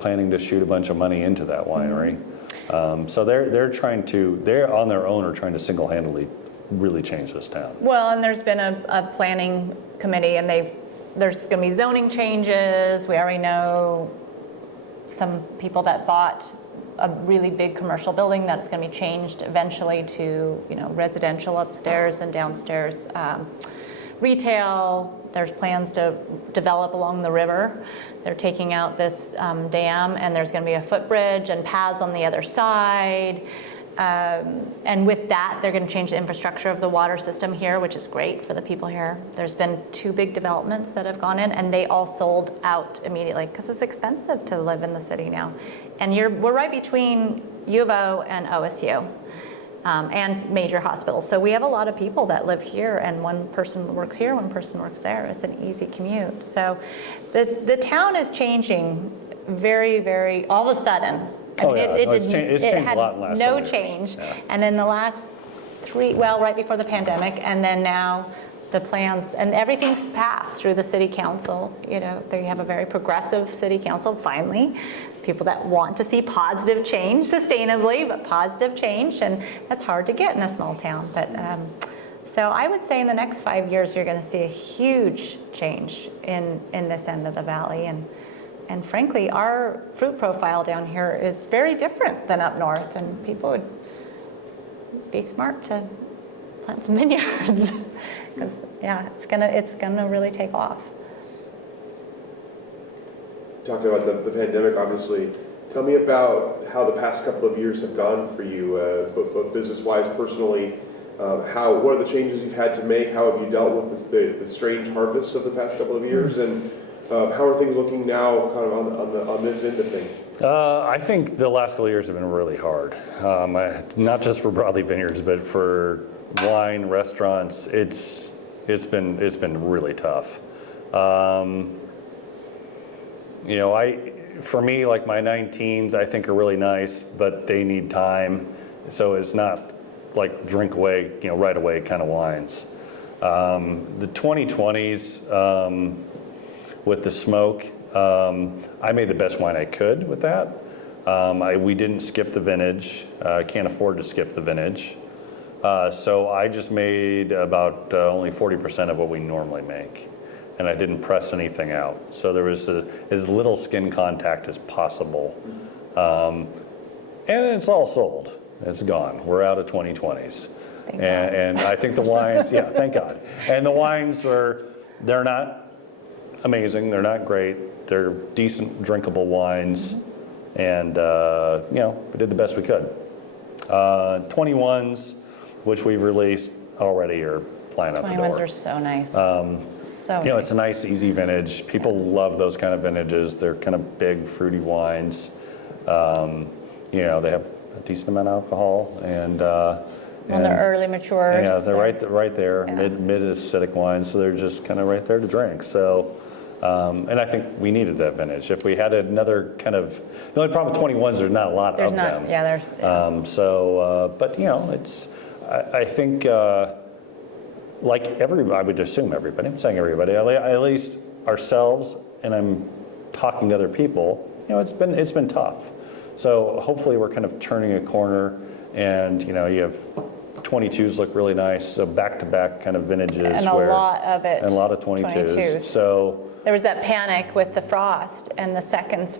planning to shoot a bunch of money into that winery. So they're on their own are trying to single-handedly really change this town. Well, and there's been a planning committee, and there's going to be zoning changes. We already know some people that bought a really big commercial building that's going to be changed eventually to, residential upstairs and downstairs retail. There's plans to develop along the river. They're taking out this dam, and there's going to be a footbridge and paths on the other side. And with that, they're going to change the infrastructure of the water system here, which is great for the people here. There's been 2 big developments that have gone in, and they all sold out immediately because it's expensive to live in the city now. And we're right between U of O and OSU. And major hospitals. So we have a lot of people that live here, and one person works here, one person works there. It's an easy commute. So the town is changing very, very, all of a sudden. It's changed a lot in the last no couple years. change. Yeah. And in the last right before the pandemic, and then now the plans, and everything's passed through the city council. They have a very progressive city council, finally. People that want to see positive change, sustainably, but positive change, and that's hard to get in a small town. But so I would say in the next 5 years, you're going to see a huge change in this end of the valley, and frankly, our fruit profile down here is very different than up north, and people would be smart to plant some vineyards because it's gonna really take off. Talking about the pandemic, obviously, tell me about how the past couple of years have gone for you, both business-wise, personally. What are the changes you've had to make? How have you dealt with the strange harvests of the past couple of years? And how are things looking now kind of on this end of things? I think the last couple of years have been really hard. Not just for Broadley Vineyards, but for wine, restaurants. It's been really tough. For me, like my 19s, I think are really nice, but they need time. So it's not like drink away, right away kind of wines. The 2020s, with the smoke, I made the best wine I could with that. We didn't skip the vintage. I can't afford to skip the vintage. So I just made about only 40% of what we normally make. And I didn't press anything out. So there was as little skin contact as possible. And it's all sold. It's gone. We're out of 2020s. And I think the wines, thank God. And the wines they're not amazing. They're not great. They're decent, drinkable wines. And, we did the best we could. 21s, which we've released already, are flying out the door. 21s are so nice. It's a nice, easy vintage. People love those kind of vintages. They're kind of big, fruity wines. They have a decent amount of alcohol, and they're early matures. Yeah, they're right there, mid acidic wines. So they're just kind of right there to drink. So, and I think we needed that vintage. If we had another kind of, the only problem with 21s, there's not a lot of them. Yeah, there's. But it's. I think. Like everybody, I would assume everybody, I'm saying everybody, at least ourselves, and I'm talking to other people, it's been tough. So hopefully we're kind of turning a corner, and you have 22s look really nice, so back-to-back kind of vintages. And a lot of it. And a lot of 22s. So there was that panic with the frost and the seconds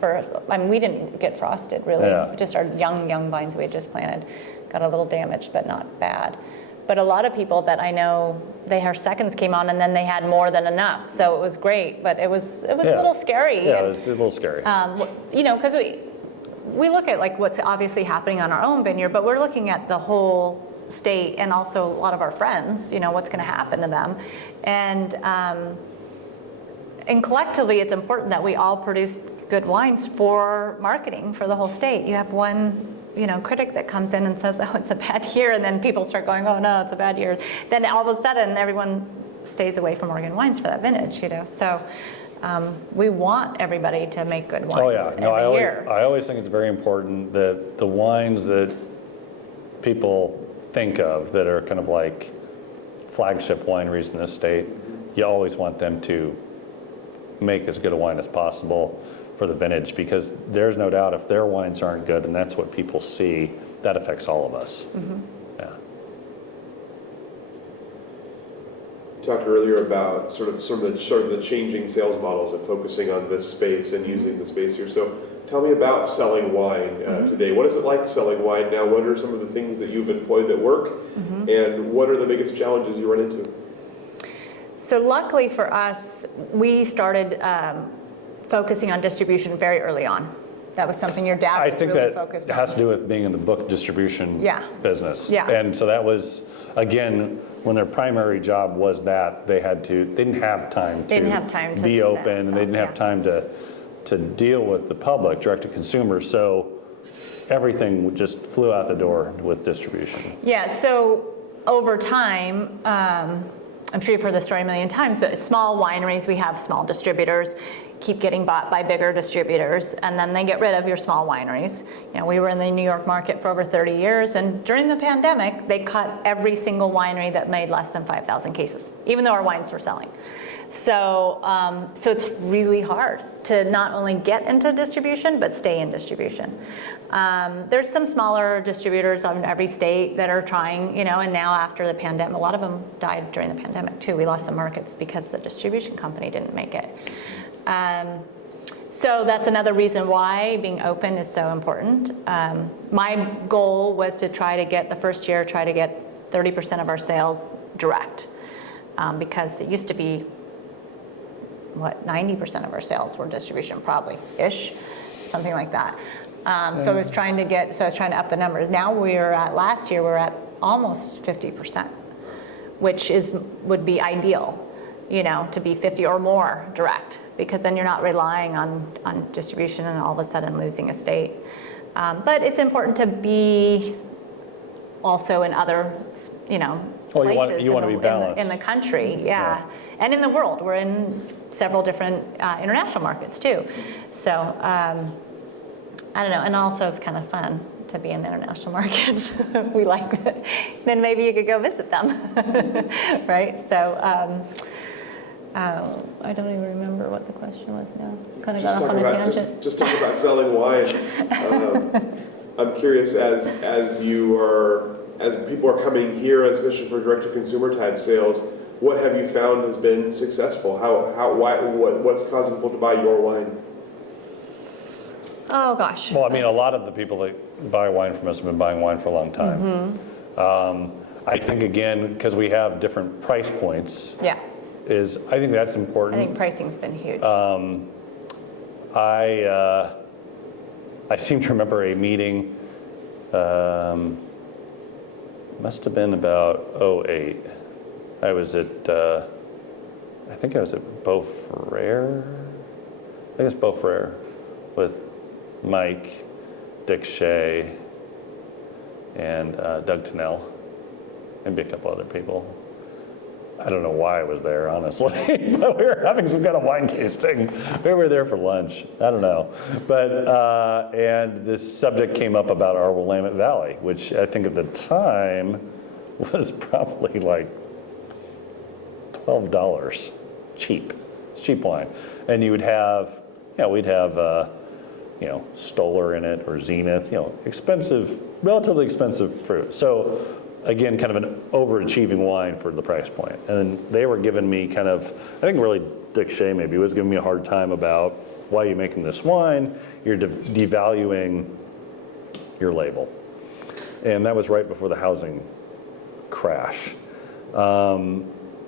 we didn't get frosted really. Yeah. Just our young vines we had just planted got a little damaged, but not bad. But a lot of people that I know, their seconds came on and then they had more than enough. So it was great, but it was a little scary. Yeah, it was a little scary. Because we look at like what's obviously happening on our own vineyard, but we're looking at the whole state and also a lot of our friends, what's going to happen to them. And collectively, it's important that we all produce good wines for marketing for the whole state. You have one critic that comes in and says, oh, it's a bad year, and then people start going, oh no, it's a bad year, then all of a sudden everyone stays away from Oregon wines for that vintage, So we want everybody to make good wines. Oh yeah, no, every year. I always think it's very important that the wines that people think of that are kind of like flagship wineries in this state, you always want them to make as good a wine as possible for the vintage, because there's no doubt if their wines aren't good and that's what people see, that affects all of us. Yeah. You talked earlier about sort of the changing sales models and focusing on this space and using the space here. So tell me about selling wine today. What is it like selling wine now? What are some of the things that you've employed that work? And what are the biggest challenges you run into? So luckily for us, we started focusing on distribution very early on. That was something your dad was really focused on. I think that has to do with being in the book distribution business. Yeah. And so that was, again, when their primary job was that, they didn't have time to be open, and they didn't have time to deal with the public, direct to consumer. So everything just flew out the door with distribution. Yeah, so over time, I'm sure you've heard the story a million times, but small wineries, we have small distributors, keep getting bought by bigger distributors, and then they get rid of your small wineries. We were in the New York market for over 30 years, and during the pandemic, they cut every single winery that made less than 5,000 cases, even though our wines were selling. So it's really hard to not only get into distribution, but stay in distribution. There's some smaller distributors in every state that are trying, and now after the pandemic, a lot of them died during the pandemic too. We lost some markets because the distribution company didn't make it. So that's another reason why being open is so important. My goal was to the first year, try to get 30% of our sales direct, because it used to be 90% of our sales were distribution, probably-ish, something like that. So I was trying to up the numbers. Now last year, we're at almost 50%, which would be ideal, to be 50 or more direct, because then you're not relying on distribution and all of a sudden losing a state. But it's important to be also in other, places you want to be balanced. In the country, yeah. And in the world. We're in several different international markets too. So I don't know, and also it's kind of fun to be in the international markets. We like it. Then maybe you could go visit them, right? So I don't even remember what the question was now. Kind of got off on a tangent. Just talk about selling wine. I'm curious, as people are coming here, especially for direct-to-consumer type sales, what have you found has been successful? What's causing people to buy your wine? Oh gosh. Well, a lot of the people that buy wine from us have been buying wine for a long time. I think, again, because we have different price points. Yeah. I think that's important. I think pricing's been huge. I seem to remember a meeting, must have been about 2008. I think I was at Beaufrere. I think it's Beaufrere with Mike, Dick Shea, and Doug Tennell, and a couple other people. I don't know why I was there, honestly, but we were having some kind of wine tasting. We were there for lunch. I don't know. But, and this subject came up about our Willamette Valley, which I think at the time was probably like $12. Cheap. It's cheap wine. And you would have, we'd have, Stoller in it or Zenith, expensive, relatively expensive fruit. So again, kind of an overachieving wine for the price point. And they were giving me kind of, I think really Dick Shea maybe was giving me a hard time about why are you making this wine? You're devaluing your label. And that was right before the housing crash.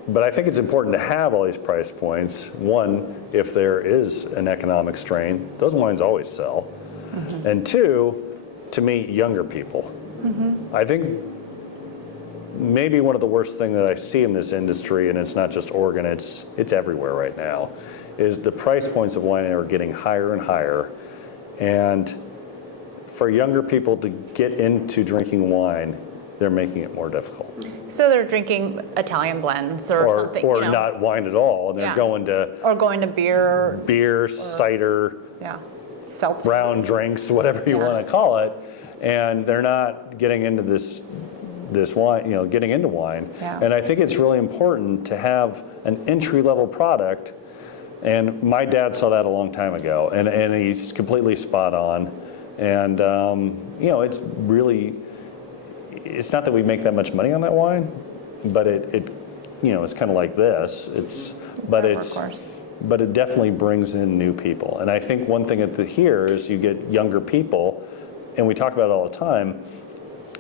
But I think it's important to have all these price points. One, if there is an economic strain, those wines always sell. Mm-hmm. And two, to meet younger people. Mm-hmm. I think maybe one of the worst things that I see in this industry, and it's not just Oregon, it's everywhere right now, is the price points of wine are getting higher and higher. And for younger people to get into drinking wine, they're making it more difficult. So they're drinking Italian blends or something, or you know. not wine at all, and they're Yeah. going to Or going to beer, cider, yeah, seltzers. brown drinks, whatever you Yeah. want to call it, and they're not getting into this wine, getting into wine. Yeah. And I think it's really important to have an entry-level product, and my dad saw that a long time ago, and he's completely spot on. And it's really, it's not that we make that much money on that wine, but it's kind of like this. But it definitely brings in new people. And I think one thing here is you get younger people, and we talk about it all the time.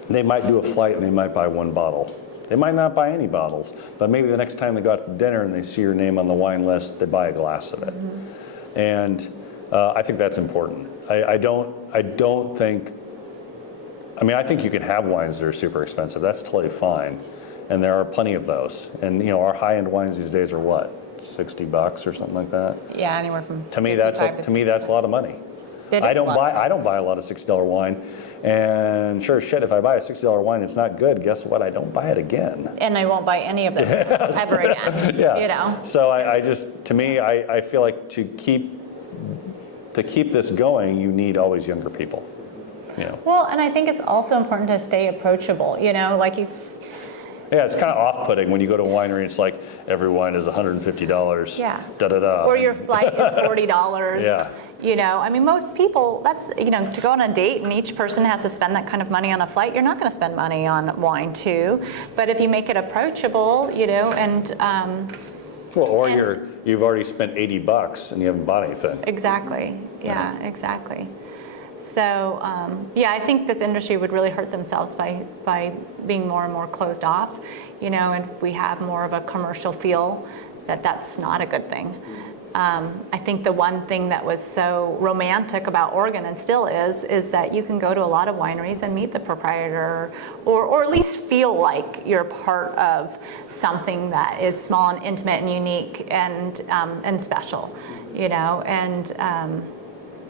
They might do a flight and they might buy one bottle. They might not buy any bottles, but maybe the next time they go out to dinner and they see your name on the wine list, they buy a glass of it. Mm-hmm. And I think that's important. I think you can have wines that are super expensive. That's totally fine. And there are plenty of those. And our high-end wines these days are what? $60 or something like that? Yeah, anywhere from To me, that's a lot of money. I don't buy a lot of $60 wine. And sure as shit, if I buy a $60 wine, it's not good. Guess what? I don't buy it again. And I won't buy any of them ever again. Yeah. So I feel like to keep this going, you need always younger people. Well, and I think it's also important to stay approachable. Yeah, it's kind of off-putting when you go to a winery. It's like every wine is $150. Yeah. Da da da. Or your flight is $40. Yeah. Most people, that's, to go on a date and each person has to spend that kind of money on a flight, you're not going to spend money on wine too. But if you make it approachable, you've already spent $80 and you haven't bought anything. Exactly. Yeah, exactly. So, I think this industry would really hurt themselves by being more and more closed off, and if we have more of a commercial feel, that's not a good thing. I think the one thing that was so romantic about Oregon, and still is that you can go to a lot of wineries and meet the proprietor, or at least feel like you're part of something that is small and intimate and unique and special,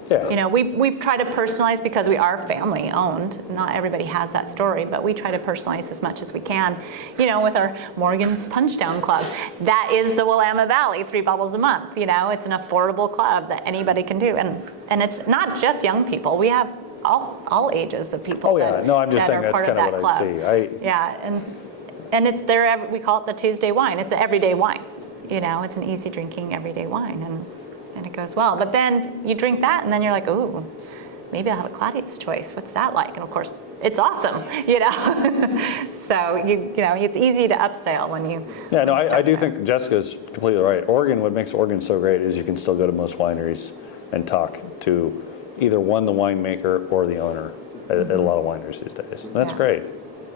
we try to personalize because we are family owned. Not everybody has that story, but we try to personalize as much as we can. With our Morgan's Punch Down Club, that is the Willamette Valley, 3 bottles a month. It's an affordable club that anybody can do, and it's not just young people. We have all ages of people. Oh yeah, no, I'm just saying that's kind of what I see. And it's there. We call it the Tuesday wine. It's an everyday wine. It's an easy drinking everyday wine, and it goes well. But then you drink that, and then you're like, ooh, maybe I'll have a Claudia's Choice. What's that like? And of course, it's awesome, So it's easy to upsell when you. Yeah, no, I do think Jessica's completely right. What makes Oregon so great is you can still go to most wineries and talk to either the winemaker or the owner at a lot of wineries these days. And that's great.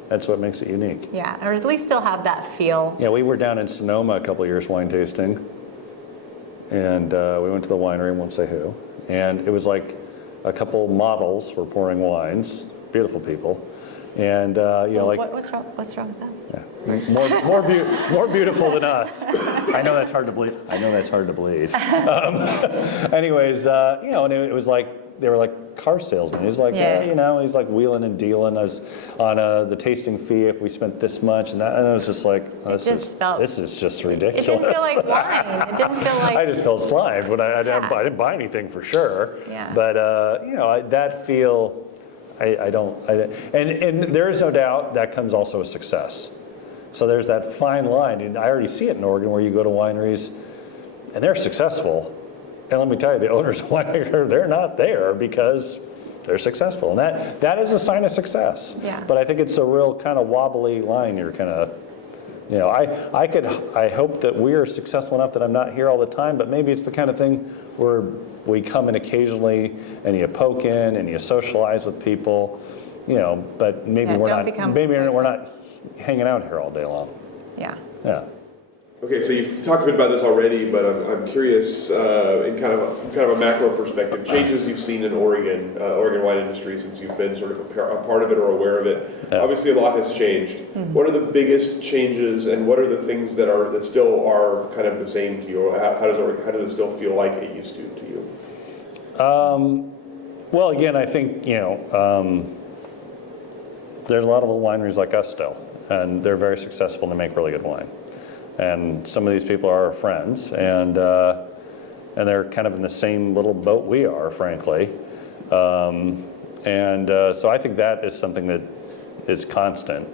That's what makes it unique. Yeah, or at least still have that feel. Yeah, we were down in Sonoma a couple of years wine tasting. And we went to the winery, won't say who, and it was like a couple models were pouring wines, beautiful people, and what's wrong with us? Yeah, more beautiful than us. I know that's hard to believe. Anyways, and it was like they were like car salesmen. He's like, he's like wheeling and dealing us on the tasting fee if we spent this much, and it was just like, this is just ridiculous. It didn't feel like wine. It didn't feel like. I just felt slimed, but I didn't buy anything for sure. Yeah. But that feel, and there is no doubt that comes also with success. So there's that fine line, and I already see it in Oregon where you go to wineries, and they're successful. And let me tell you, the owners of winemaker, they're not there because they're successful. And that is a sign of success. Yeah. But I think it's a real kind of wobbly line. You're kind of, I hope that we're successful enough that I'm not here all the time, but maybe it's the kind of thing where we come in occasionally and you poke in and you socialize with people, but maybe we're not hanging out here all day long. Yeah. Yeah. Okay, so you've talked a bit about this already, but I'm curious, in kind of a macro perspective, changes you've seen in Oregon wine industry since you've been sort of a part of it or aware of it. Yeah. Obviously, a lot has changed. Mm-hmm. What are the biggest changes, and what are the things that still are kind of the same to you? How does it still feel like it used to you? Well, again, I think, there's a lot of little wineries like us still, and they're very successful to make really good wine. And some of these people are our friends, and they're kind of in the same little boat we are, frankly. So I think that is something that is constant.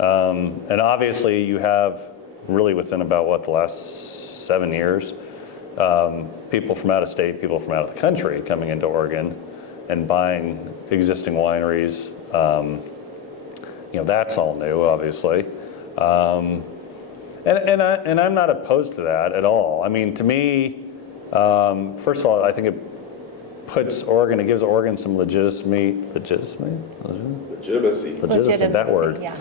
And obviously you have really within about, the last 7 years, people from out of state, people from out of the country coming into Oregon and buying existing wineries. That's all new, obviously. And I'm not opposed to that at all. I mean, to me, first of all, I think it gives Oregon some legitimacy, that word. Yeah.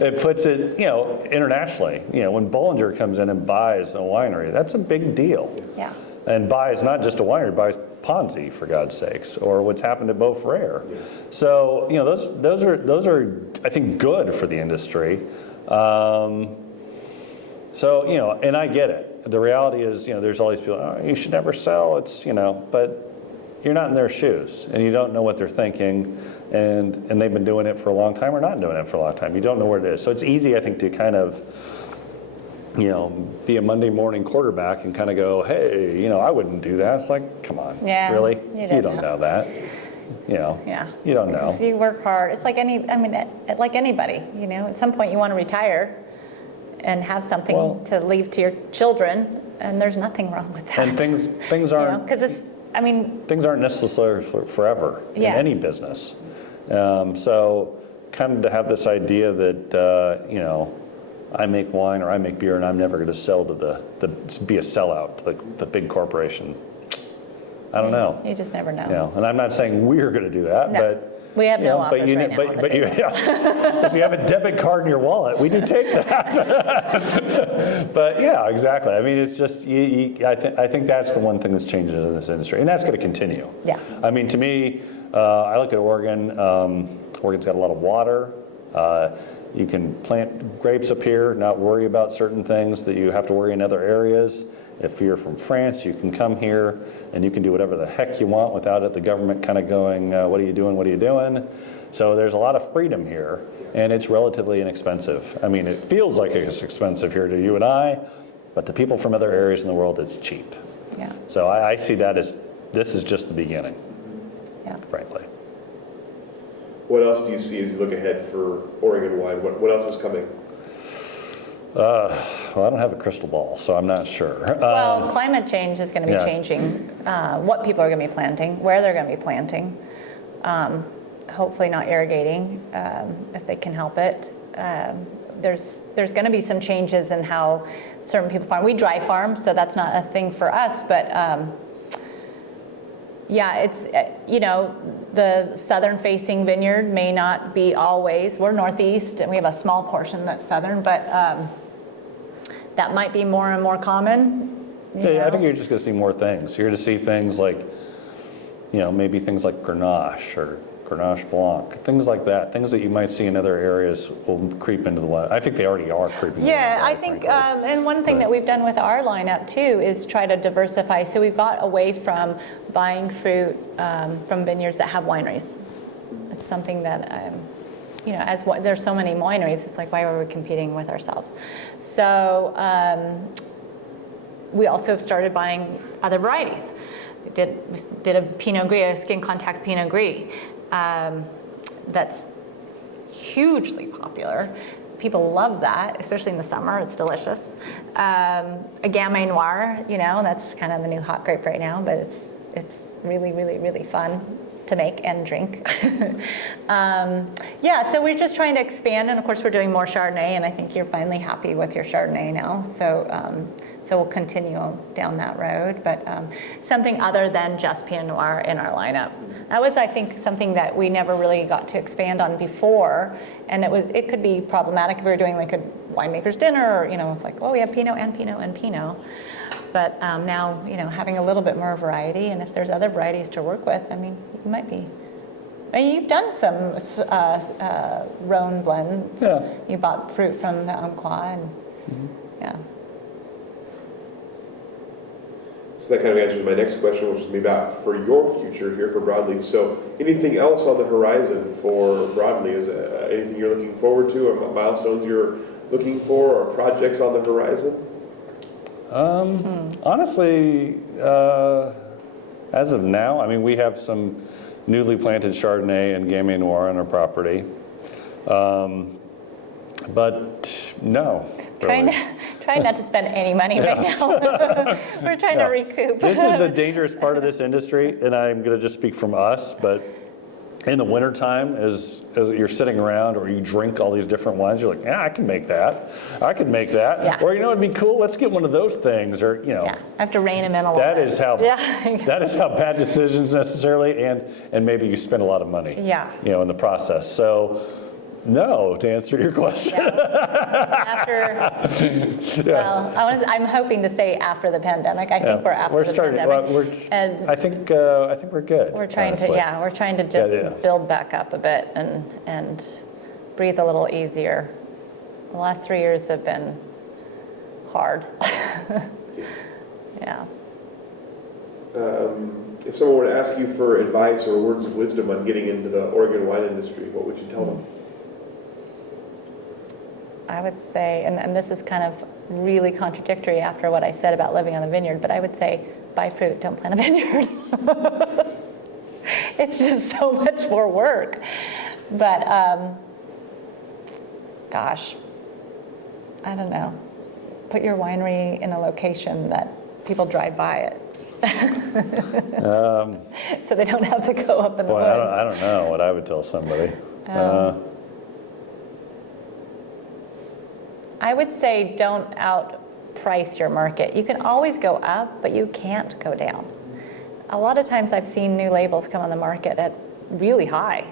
It puts it, internationally. When Bollinger comes in and buys a winery, that's a big deal. Yeah. And buys not just a winery, buys Ponzi, for God's sakes, or what's happened to Beaufrere. Yeah. So, those are, I think, good for the industry. And I get it. The reality is, there's all these people, you should never sell, but you're not in their shoes, and you don't know what they're thinking, and they've been doing it for a long time or not doing it for a long time. You don't know where it is. So it's easy, I think, to kind of, be a Monday morning quarterback and kind of go, hey, I wouldn't do that. It's like, come on, really? You don't know that. Yeah. You don't know. Because you work hard. It's like like anybody, at some point you want to retire and have something to leave to your children, and there's nothing wrong with that. And things aren't, because things aren't necessarily forever in any business. So kind of to have this idea that, I make wine or I make beer and I'm never going to sell to be a sellout to the big corporation. I don't know. You just never know. And I'm not saying we're going to do that, but we have no offers right now. But if you have a debit card in your wallet, we do take that. But yeah, exactly. I mean, it's just I think that's the one thing that's changing in this industry, and that's going to continue. Yeah. I mean, to me, I look at Oregon. Oregon's got a lot of water. You can plant grapes up here, not worry about certain things that you have to worry in other areas. If you're from France, you can come here and you can do whatever the heck you want without the government kind of going, what are you doing, what are you doing? So there's a lot of freedom here, and it's relatively inexpensive. I mean, it feels like it's expensive here to you and I, but to people from other areas in the world, it's cheap. Yeah. So I see that as, this is just the beginning, frankly. What else do you see as you look ahead for Oregon wine? What else is coming? Well, I don't have a crystal ball, so I'm not sure. Well, climate change is going to be changing what people are going to be planting, where they're going to be planting. Hopefully not irrigating if they can help it. There's going to be some changes in how certain people farm. We dry farm, so that's not a thing for us, but it's, the southern facing vineyard may not be always, we're northeast and we have a small portion that's southern, but that might be more and more common. I think you're just going to see more things. You're going to see things like, maybe things like Grenache or Grenache Blanc, things like that. Things that you might see in other areas will creep into the wine. I think they already are creeping into the wine. I think, and one thing that we've done with our lineup too is try to diversify. So we've got away from buying fruit from vineyards that have wineries. It's something that, there's so many wineries, it's like, why were we competing with ourselves? So we also have started buying other varieties. We did a Pinot Gris, a skin contact Pinot Gris. That's hugely popular. People love that, especially in the summer. It's delicious. A Gamay Noir, that's kind of the new hot grape right now, but it's really, really, really fun to make and drink. So we're just trying to expand, and of course we're doing more Chardonnay, and I think you're finally happy with your Chardonnay now. So we'll continue down that road, but something other than just Pinot Noir in our lineup. That was, I think, something that we never really got to expand on before, and it could be problematic if we were doing like a winemaker's dinner, or it's like, we have Pinot and Pinot and Pinot. But now, having a little bit more variety, and if there's other varieties to work with, you might be. You've done some Rhone blends. Yeah. You bought fruit from the Umpqua, and So that kind of answers my next question, which is maybe about for your future here for Broadley. So anything else on the horizon for Broadley? Is anything you're looking forward to, or milestones you're looking for, or projects on the horizon? Honestly, as of now, I mean, we have some newly planted Chardonnay and Gamay Noir on our property. But no. Trying not to spend any money right now. We're trying to recoup. This is the dangerous part of this industry, and I'm going to just speak from us, but in the wintertime, as you're sitting around or you drink all these different wines, you're like, yeah, I can make that. I could make that. Yeah. Or, you know, it'd be cool, let's get one of those things. Or, you know. Yeah, I have to rein them in a little That bit. is how that is how bad decisions necessarily, and maybe you spend a lot of money. Yeah. You know, in the process. So, no, to answer your question. Well, I'm hoping to say after the pandemic. I think we're after the pandemic. And I think we're good. We're trying honestly. we're trying to just build back up a bit and breathe a little easier. The last 3 years have been hard. Yeah. If someone were to ask you for advice or words of wisdom on getting into the Oregon wine industry, what would you tell them? I would say, and this is kind of really contradictory after what I said about living on a vineyard, but I would say buy fruit, don't plant a vineyard. It's just so much more work. But gosh, I don't know. Put your winery in a location that people drive by it. So they don't have to go up in the woods. I don't know what I would tell somebody. I would say don't outprice your market. You can always go up, but you can't go down. A lot of times I've seen new labels come on the market at really high,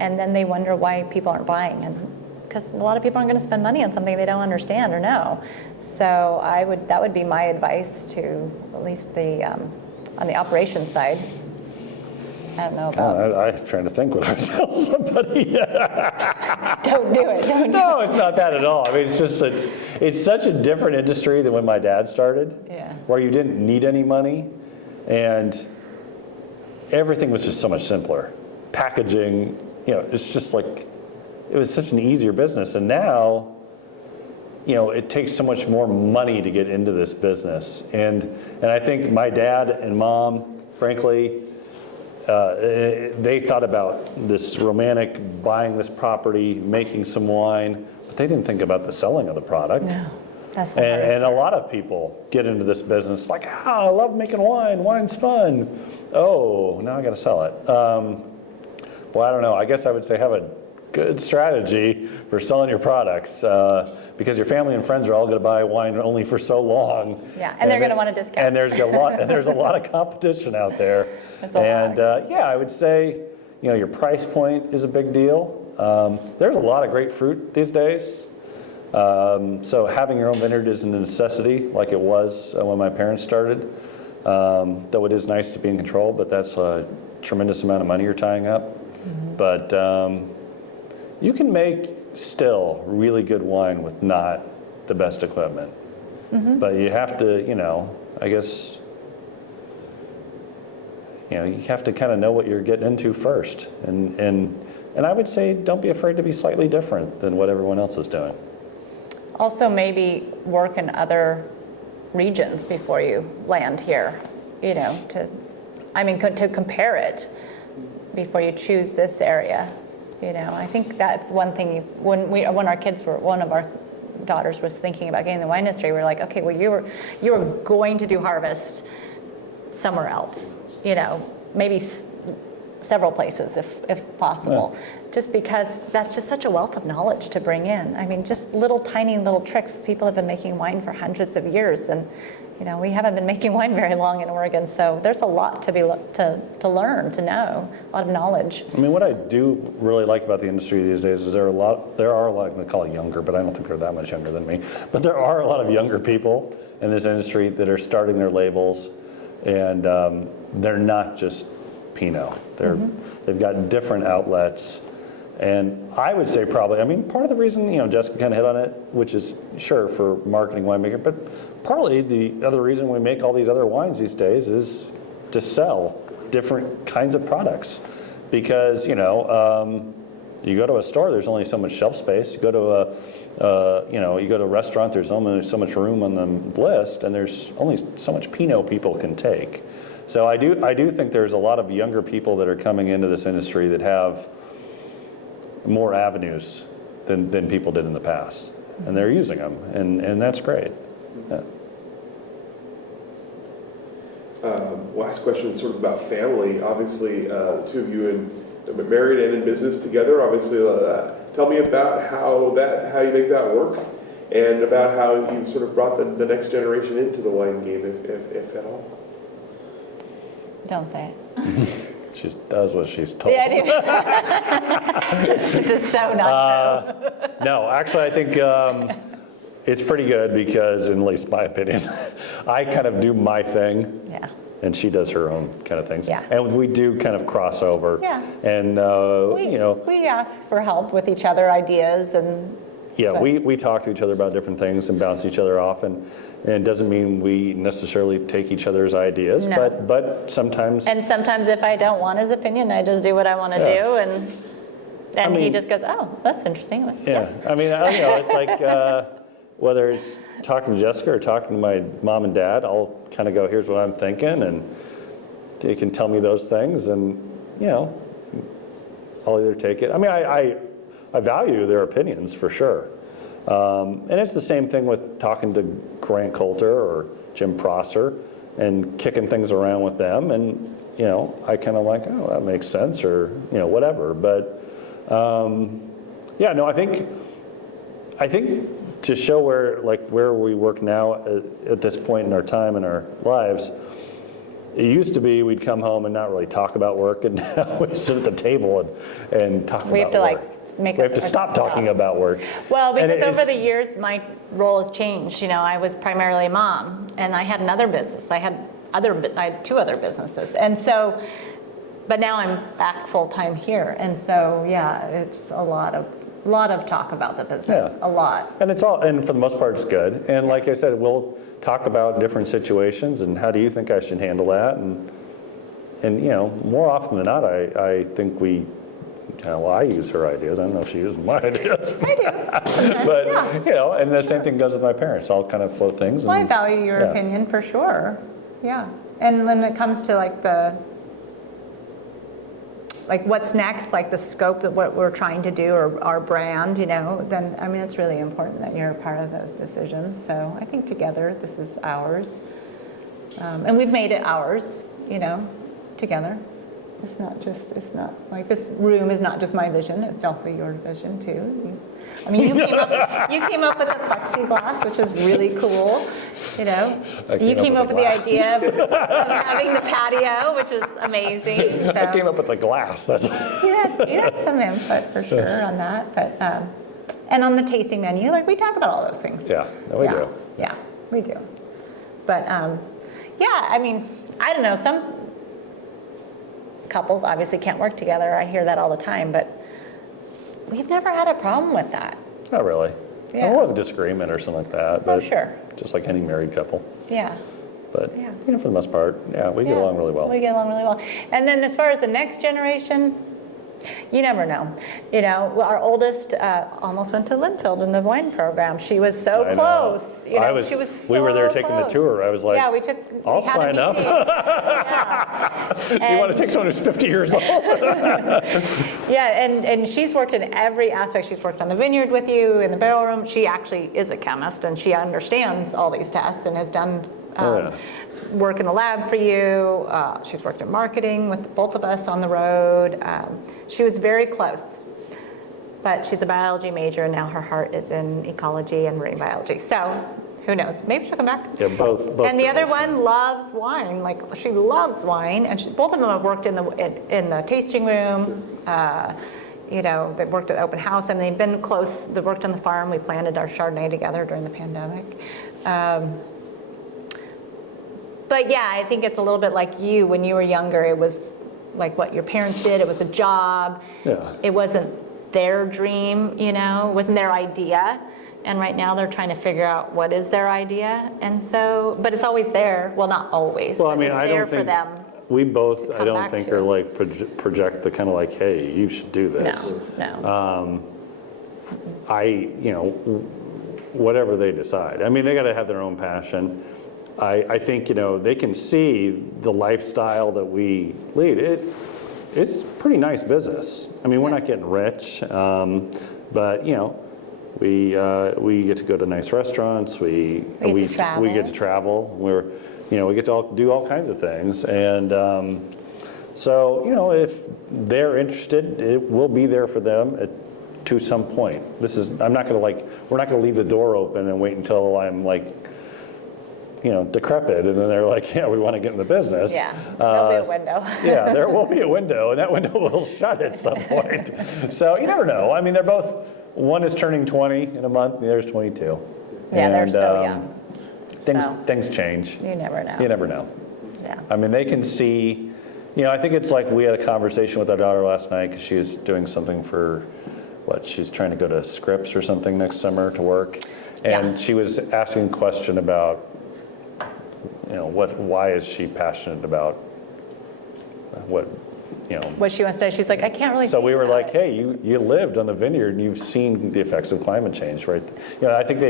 and then they wonder why people aren't buying, and because a lot of people aren't going to spend money on something they don't understand or know. So that would be my advice to at least on the operations side. I don't know about. I'm trying to think what I would tell somebody. Don't do it. No, it's not that at all. I mean, it's such a different industry than when my dad started, where you didn't need any money, and everything was just so much simpler. Packaging, you know, it's just like, it was such an easier business. And now, you know, it takes so much more money to get into this business. And I think my dad and mom, frankly, they thought about this romantic, buying this property, making some wine, but they didn't think about the selling of the product. No, that's the hardest and a lot of people get into this business like, I love making wine. Wine's fun. Oh, now I got to sell it. Well, I don't know. I guess I would say have a good strategy for selling your products because your family and friends are all going to buy wine only for so long. Yeah, and they're going to want a discount. And there's a lot of competition out there. I would say, you know, your price point is a big deal. There's a lot of great fruit these days. So having your own vineyard isn't a necessity like it was when my parents started. Though it is nice to be in control, but that's a tremendous amount of money you're tying up. Mm-hmm. But you can make still really good wine with not the best equipment. Mm-hmm. But you have to, you know, I guess, you know, you have to kind of know what you're getting into first. And I would say don't be afraid to be slightly different than what everyone else is doing. Also, maybe work in other regions before you land here, you know, to compare it before you choose this area. You know, I think that's one thing. When our kids were, one of our daughters was thinking about getting in the wine industry, we were like, okay, well, you were going to do harvest somewhere else, you know, maybe several places if possible, just because that's just such a wealth of knowledge to bring in. I mean, just tiny little tricks. People have been making wine for hundreds of years, and you know, we haven't been making wine very long in Oregon, so there's a lot to learn, to know, a lot of knowledge. I mean, what I do really like about the industry these days is there are a lot, I'm going to call it younger, but I don't think they're that much younger than me, but there are a lot of younger people in this industry that are starting their labels, and they're not just Pinot. They've got different outlets, And I would say probably, I mean, part of the reason, Jessica kind of hit on it, which is sure for marketing winemaker, but partly the other reason we make all these other wines these days is to sell different kinds of products. Because, you go to a store, there's only so much shelf space. You go to a restaurant, there's only so much room on the list, and there's only so much Pinot people can take. So I do think there's a lot of younger people that are coming into this industry that have more avenues than people did in the past, and they're using them, and that's great. Yeah. Last question is sort of about family. Obviously, the two of you married and in business together. Obviously, tell me about how you make that work, and about how you sort of brought the next generation into the wine game, if at all. Don't say it. She does what she's told. Yeah, I do. It's just so not true. No, actually, I think it's pretty good because, in at least my opinion, I kind of do my thing. Yeah. And she does her own kind of things. Yeah. And we do kind of cross over. Yeah. And, we ask for help with each other, ideas, and. Yeah, we talk to each other about different things and bounce each other off, and it doesn't mean we necessarily take each other's ideas, No. but sometimes. And sometimes if I don't want his opinion, I just do what I want to do, and he just goes, oh, that's interesting. Yeah, I mean, it's like whether it's talking to Jessica or talking to my mom and dad, I'll kind of go, here's what I'm thinking, and they can tell me those things, and I'll either take it. I mean, I value their opinions for sure. And it's the same thing with talking to Grant Coulter or Jim Prosser and kicking things around with them. And, I kind of like, oh, that makes sense, or, whatever. But, I think to show where we work now at this point in our time in our lives, it used to be we'd come home and not really talk about work, and now we sit at the table and talk about work. We have to stop talking about work. Well, because over the years, my role has changed. I was primarily a mom, and I had another business. I had 2 other businesses, and so, but now I'm back full time here, and so it's a lot of talk about the business, a lot. And and for the most part, it's good. And like I said, we'll talk about different situations and how do you think I should handle that, and more often than not, I think I use her ideas. I don't know if she uses my ideas. I do. But, and the same thing goes with my parents. I'll kind of float things. Well, I value your opinion for sure. Yeah. And when it comes to what's next, like the scope of what we're trying to do or our brand, then, I mean, it's really important that you're a part of those decisions. So I think together, this is ours. And we've made it ours, together. It's not like this room is not just my vision, it's also your vision too. You came up with a plexiglass, which is really cool. You came up with the idea of having the patio, which is amazing. So. I came up with the glass. You had some input for sure on that, but and on the tasting menu, we talk about all those things. Yeah, we do. Yeah, we do. But I mean, I don't know, some couples obviously can't work together. I hear that all the time, but we've never had a problem with that. Not really. Yeah. We'll have a disagreement or something like that, but sure. Just like any married couple. Yeah. But for the most part, we get along really well. We get along really well. And then as far as the next generation, you never know. Our oldest almost went to Linfield in the wine program. She was so close. She was so we were there taking the close. tour. I was like, I'll sign up. Do you want to take someone who's 50 years old? And she's worked in every aspect. She's worked on the vineyard with you, in the barrel room. She actually is a chemist, and she understands all these tests and has done work in the lab for you. She's worked in marketing with both of us on the road. She was very close, but she's a biology major, and now her heart is in ecology and marine biology. So who knows? Maybe she'll come back. Yeah, both. And the other one loves wine. She loves wine, and both of them have worked in the tasting room. They worked at open house, and they've been close. They worked on the farm. We planted our Chardonnay together during the pandemic. But I think it's a little bit like you. When you were younger, it was like what your parents did. It was a job. Yeah. It wasn't their dream, wasn't their idea. And right now they're trying to figure out what is their idea. And so, but it's always there. Well, not always, Well, I but mean, it's I there don't for think them. we both, to I come don't back think to. are like project the kind of like, hey, you should do this. No. Whatever they decide. I mean, they got to have their own passion. I think, they can see the lifestyle that we lead. It's pretty nice business. I mean, we're not getting rich, but, we get to go to nice restaurants. We get to travel. We get to travel. We get to do all kinds of things. And so, if they're interested, it will be there for them to some point. I'm not going to we're not going to leave the door open and wait until I'm decrepit, and then they're like, yeah, we want to get in the business. Yeah, there'll be a window. Yeah, there will be a window, and that window will shut at some point. So you never know. I mean, they're both, one is turning 20 in a month, and the other's 22. Yeah, they're And, so young. Things change. You never know. You never know. Yeah. I mean, they can see, I think it's like we had a conversation with our daughter last night because she was doing something for, she's trying to go to Scripps or something next summer to work. And Yeah. she was asking a question about, why is she passionate about what she wants to do. She's like, I can't really. So we think were about like, it. hey, you lived on the vineyard and you've seen the effects of climate change, right? I think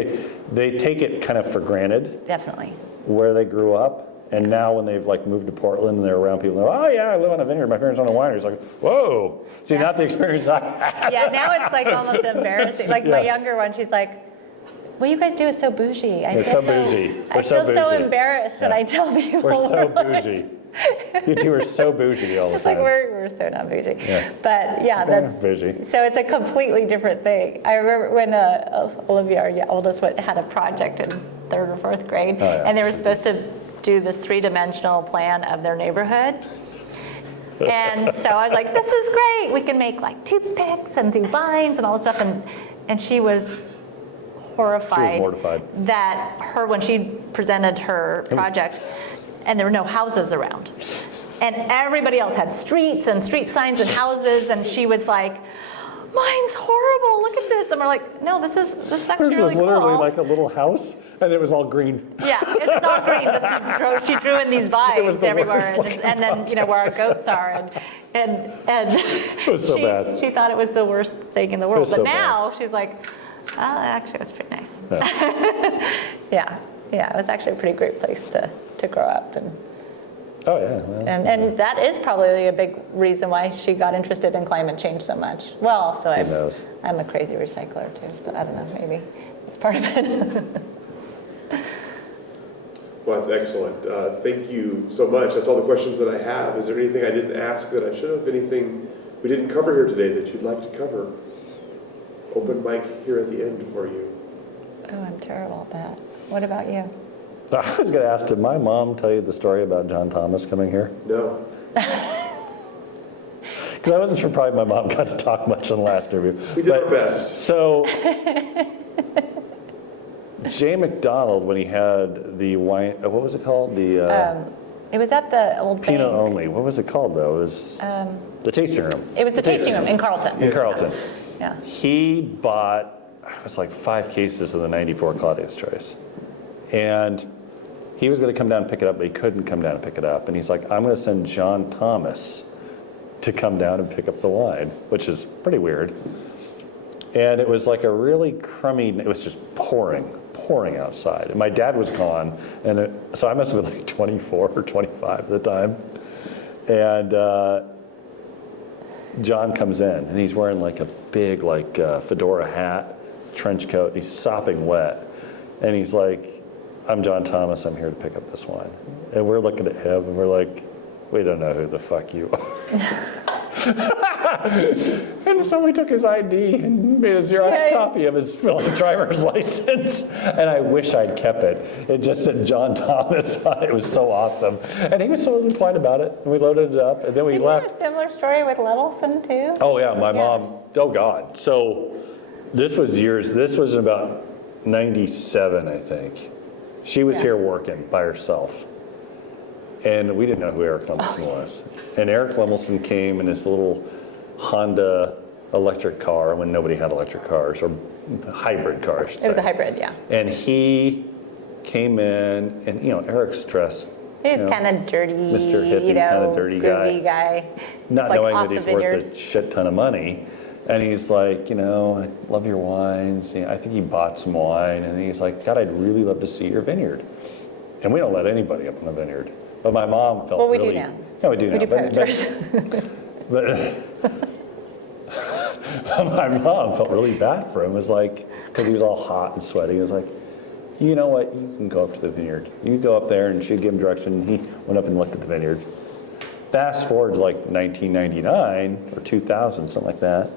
they take it kind of for granted Definitely. where they grew up. And now when they've moved to Portland and they're around people, they're like, oh yeah, I live on a vineyard. My parents own a winery. It's like, whoa. See, Yeah. not the experience I had. Yeah, now it's almost embarrassing. My Yes. younger one, she's like, what you guys do is so bougie. It's so bougie. I We're so feel so bougie. embarrassed when Yeah. I tell people. We're so bougie. You two are so bougie all the It's time. like we're so not bougie. Yeah. But yeah, They're that's bougie. so it's a completely different thing. I remember when Olivia, our oldest, had a project in 3rd or 4th grade, Oh, yeah. and they were supposed to do this 3-dimensional plan of their neighborhood. And so I was like, this is great. We can make toothpicks and do vines and all this stuff. And she was horrified. She was mortified. That when she presented her project, and there were no houses around. And everybody else had streets and street signs and houses, and she was like, mine's horrible, look at this. And we're like, no, this is actually Hers really was literally cool. like a little house, and it was all green. Yeah, it's all green. But she drew in these was vines the everywhere, worst looking and then where our goats are, and It was so she, bad. She thought it was the worst thing in the world. was But so now she's like, oh, actually, it was pretty nice. Yeah. Yeah, it was actually a pretty great place to grow up, and Oh yeah. Well, and that is probably a big reason why she got interested in climate change so much. Well, so who knows? I'm a crazy recycler too, so I don't know, maybe it's part of it. Well, that's excellent. Thank you so much. That's all the questions that I have. Is there anything I didn't ask that I should have? Anything we didn't cover here today that you'd like to cover? Open mic here at the end for you. Oh, I'm terrible at that. What about you? I was going to ask, did my mom tell you the story about John Thomas coming here? No. Because I wasn't sure probably my mom got to talk much in the last interview. We did our best. So, Jay McDonald, when he had the wine, what was it called? The It was at the old Pinot bank. only. What was it called though? It was the tasting room. It was the tasting room in Carlton. In Carlton. Yeah. He bought, it was like 5 cases of the 94 Claudia's Choice. And he was going to come down and pick it up, but he couldn't come down and pick it up. And he's like, I'm going to send John Thomas to come down and pick up the wine, which is pretty weird. And it was like a really crummy, it was just pouring outside. And my dad was gone, and so I must have been like 24 or 25 at the time. And John comes in, and he's wearing like a big fedora hat, trench coat, and he's sopping wet. And he's like, I'm John Thomas, I'm here to pick up this wine. And we're looking at him, and we're like, we don't know who the fuck you are. And so we took his ID and made a Xerox Yay. copy of his driver's license. And I wish I'd kept it. It just said John Thomas on it. It was so awesome. And he was so polite about it. And we loaded it up, and then we Did left. you have a similar story with Littleson too? Oh yeah, my mom, oh God. So this was about 97, I think. She was Yeah. here working by herself. And we didn't know who Eric Lemelson was. And Eric Lemelson came in his little Honda electric car when nobody had electric cars, or hybrid cars. It was a hybrid, yeah. And he came in, and Eric's dressed. He's kind of dirty, Mr. Hippie, kind of dirty groovy guy. Not like knowing off that he's the vineyard. worth a shit ton of money. And he's like, I love your wines. I think he bought some wine. And he's like, God, I'd really love to see your vineyard. And we don't let anybody up in the vineyard. But my mom felt Well, we really... do now. Yeah, we do now. We do private tours. But my mom felt really bad for him. It was like, because he was all hot and sweaty. It was like, you know what? You can go up to the vineyard. You go up there, and she'd give him direction. He went up and looked at the vineyard. Fast forward to like 1999 or 2000, something like that.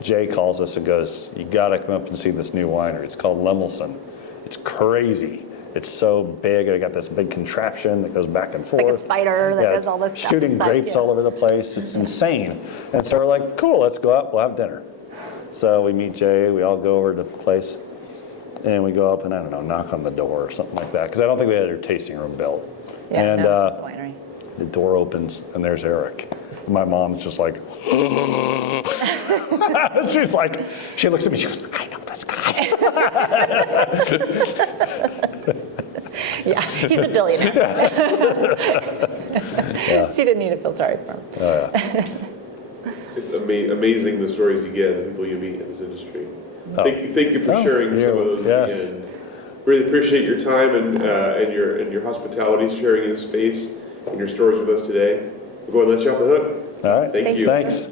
Jay calls us and goes, you got to come up and see this new winery. It's called Lemelson. It's crazy. It's so big. I got this big contraption that goes back and forth. Like a spider that does all this stuff Shooting inside, grapes yeah. all over the place. It's insane. And so we're like, cool, let's go up. We'll have dinner. So we meet Jay. We all go over to the place. And we go up and, I don't know, knock on the door or something like that. Because I don't think we had their tasting room built. Yeah, And no, it's just the winery. the door opens, and there's Eric. My mom's just like, she's like, she looks at me, she goes, I know this guy. Yeah, he's a billionaire. Yeah. She didn't need to feel sorry for him. Oh, yeah. It's amazing the stories you get, the people you meet in this industry. Oh. Thank you for Oh, sharing some of those. yes. And really appreciate your time and your hospitality, sharing this space and your stories with us today. We'll go and let you off the hook. All right. Thank you. Thanks.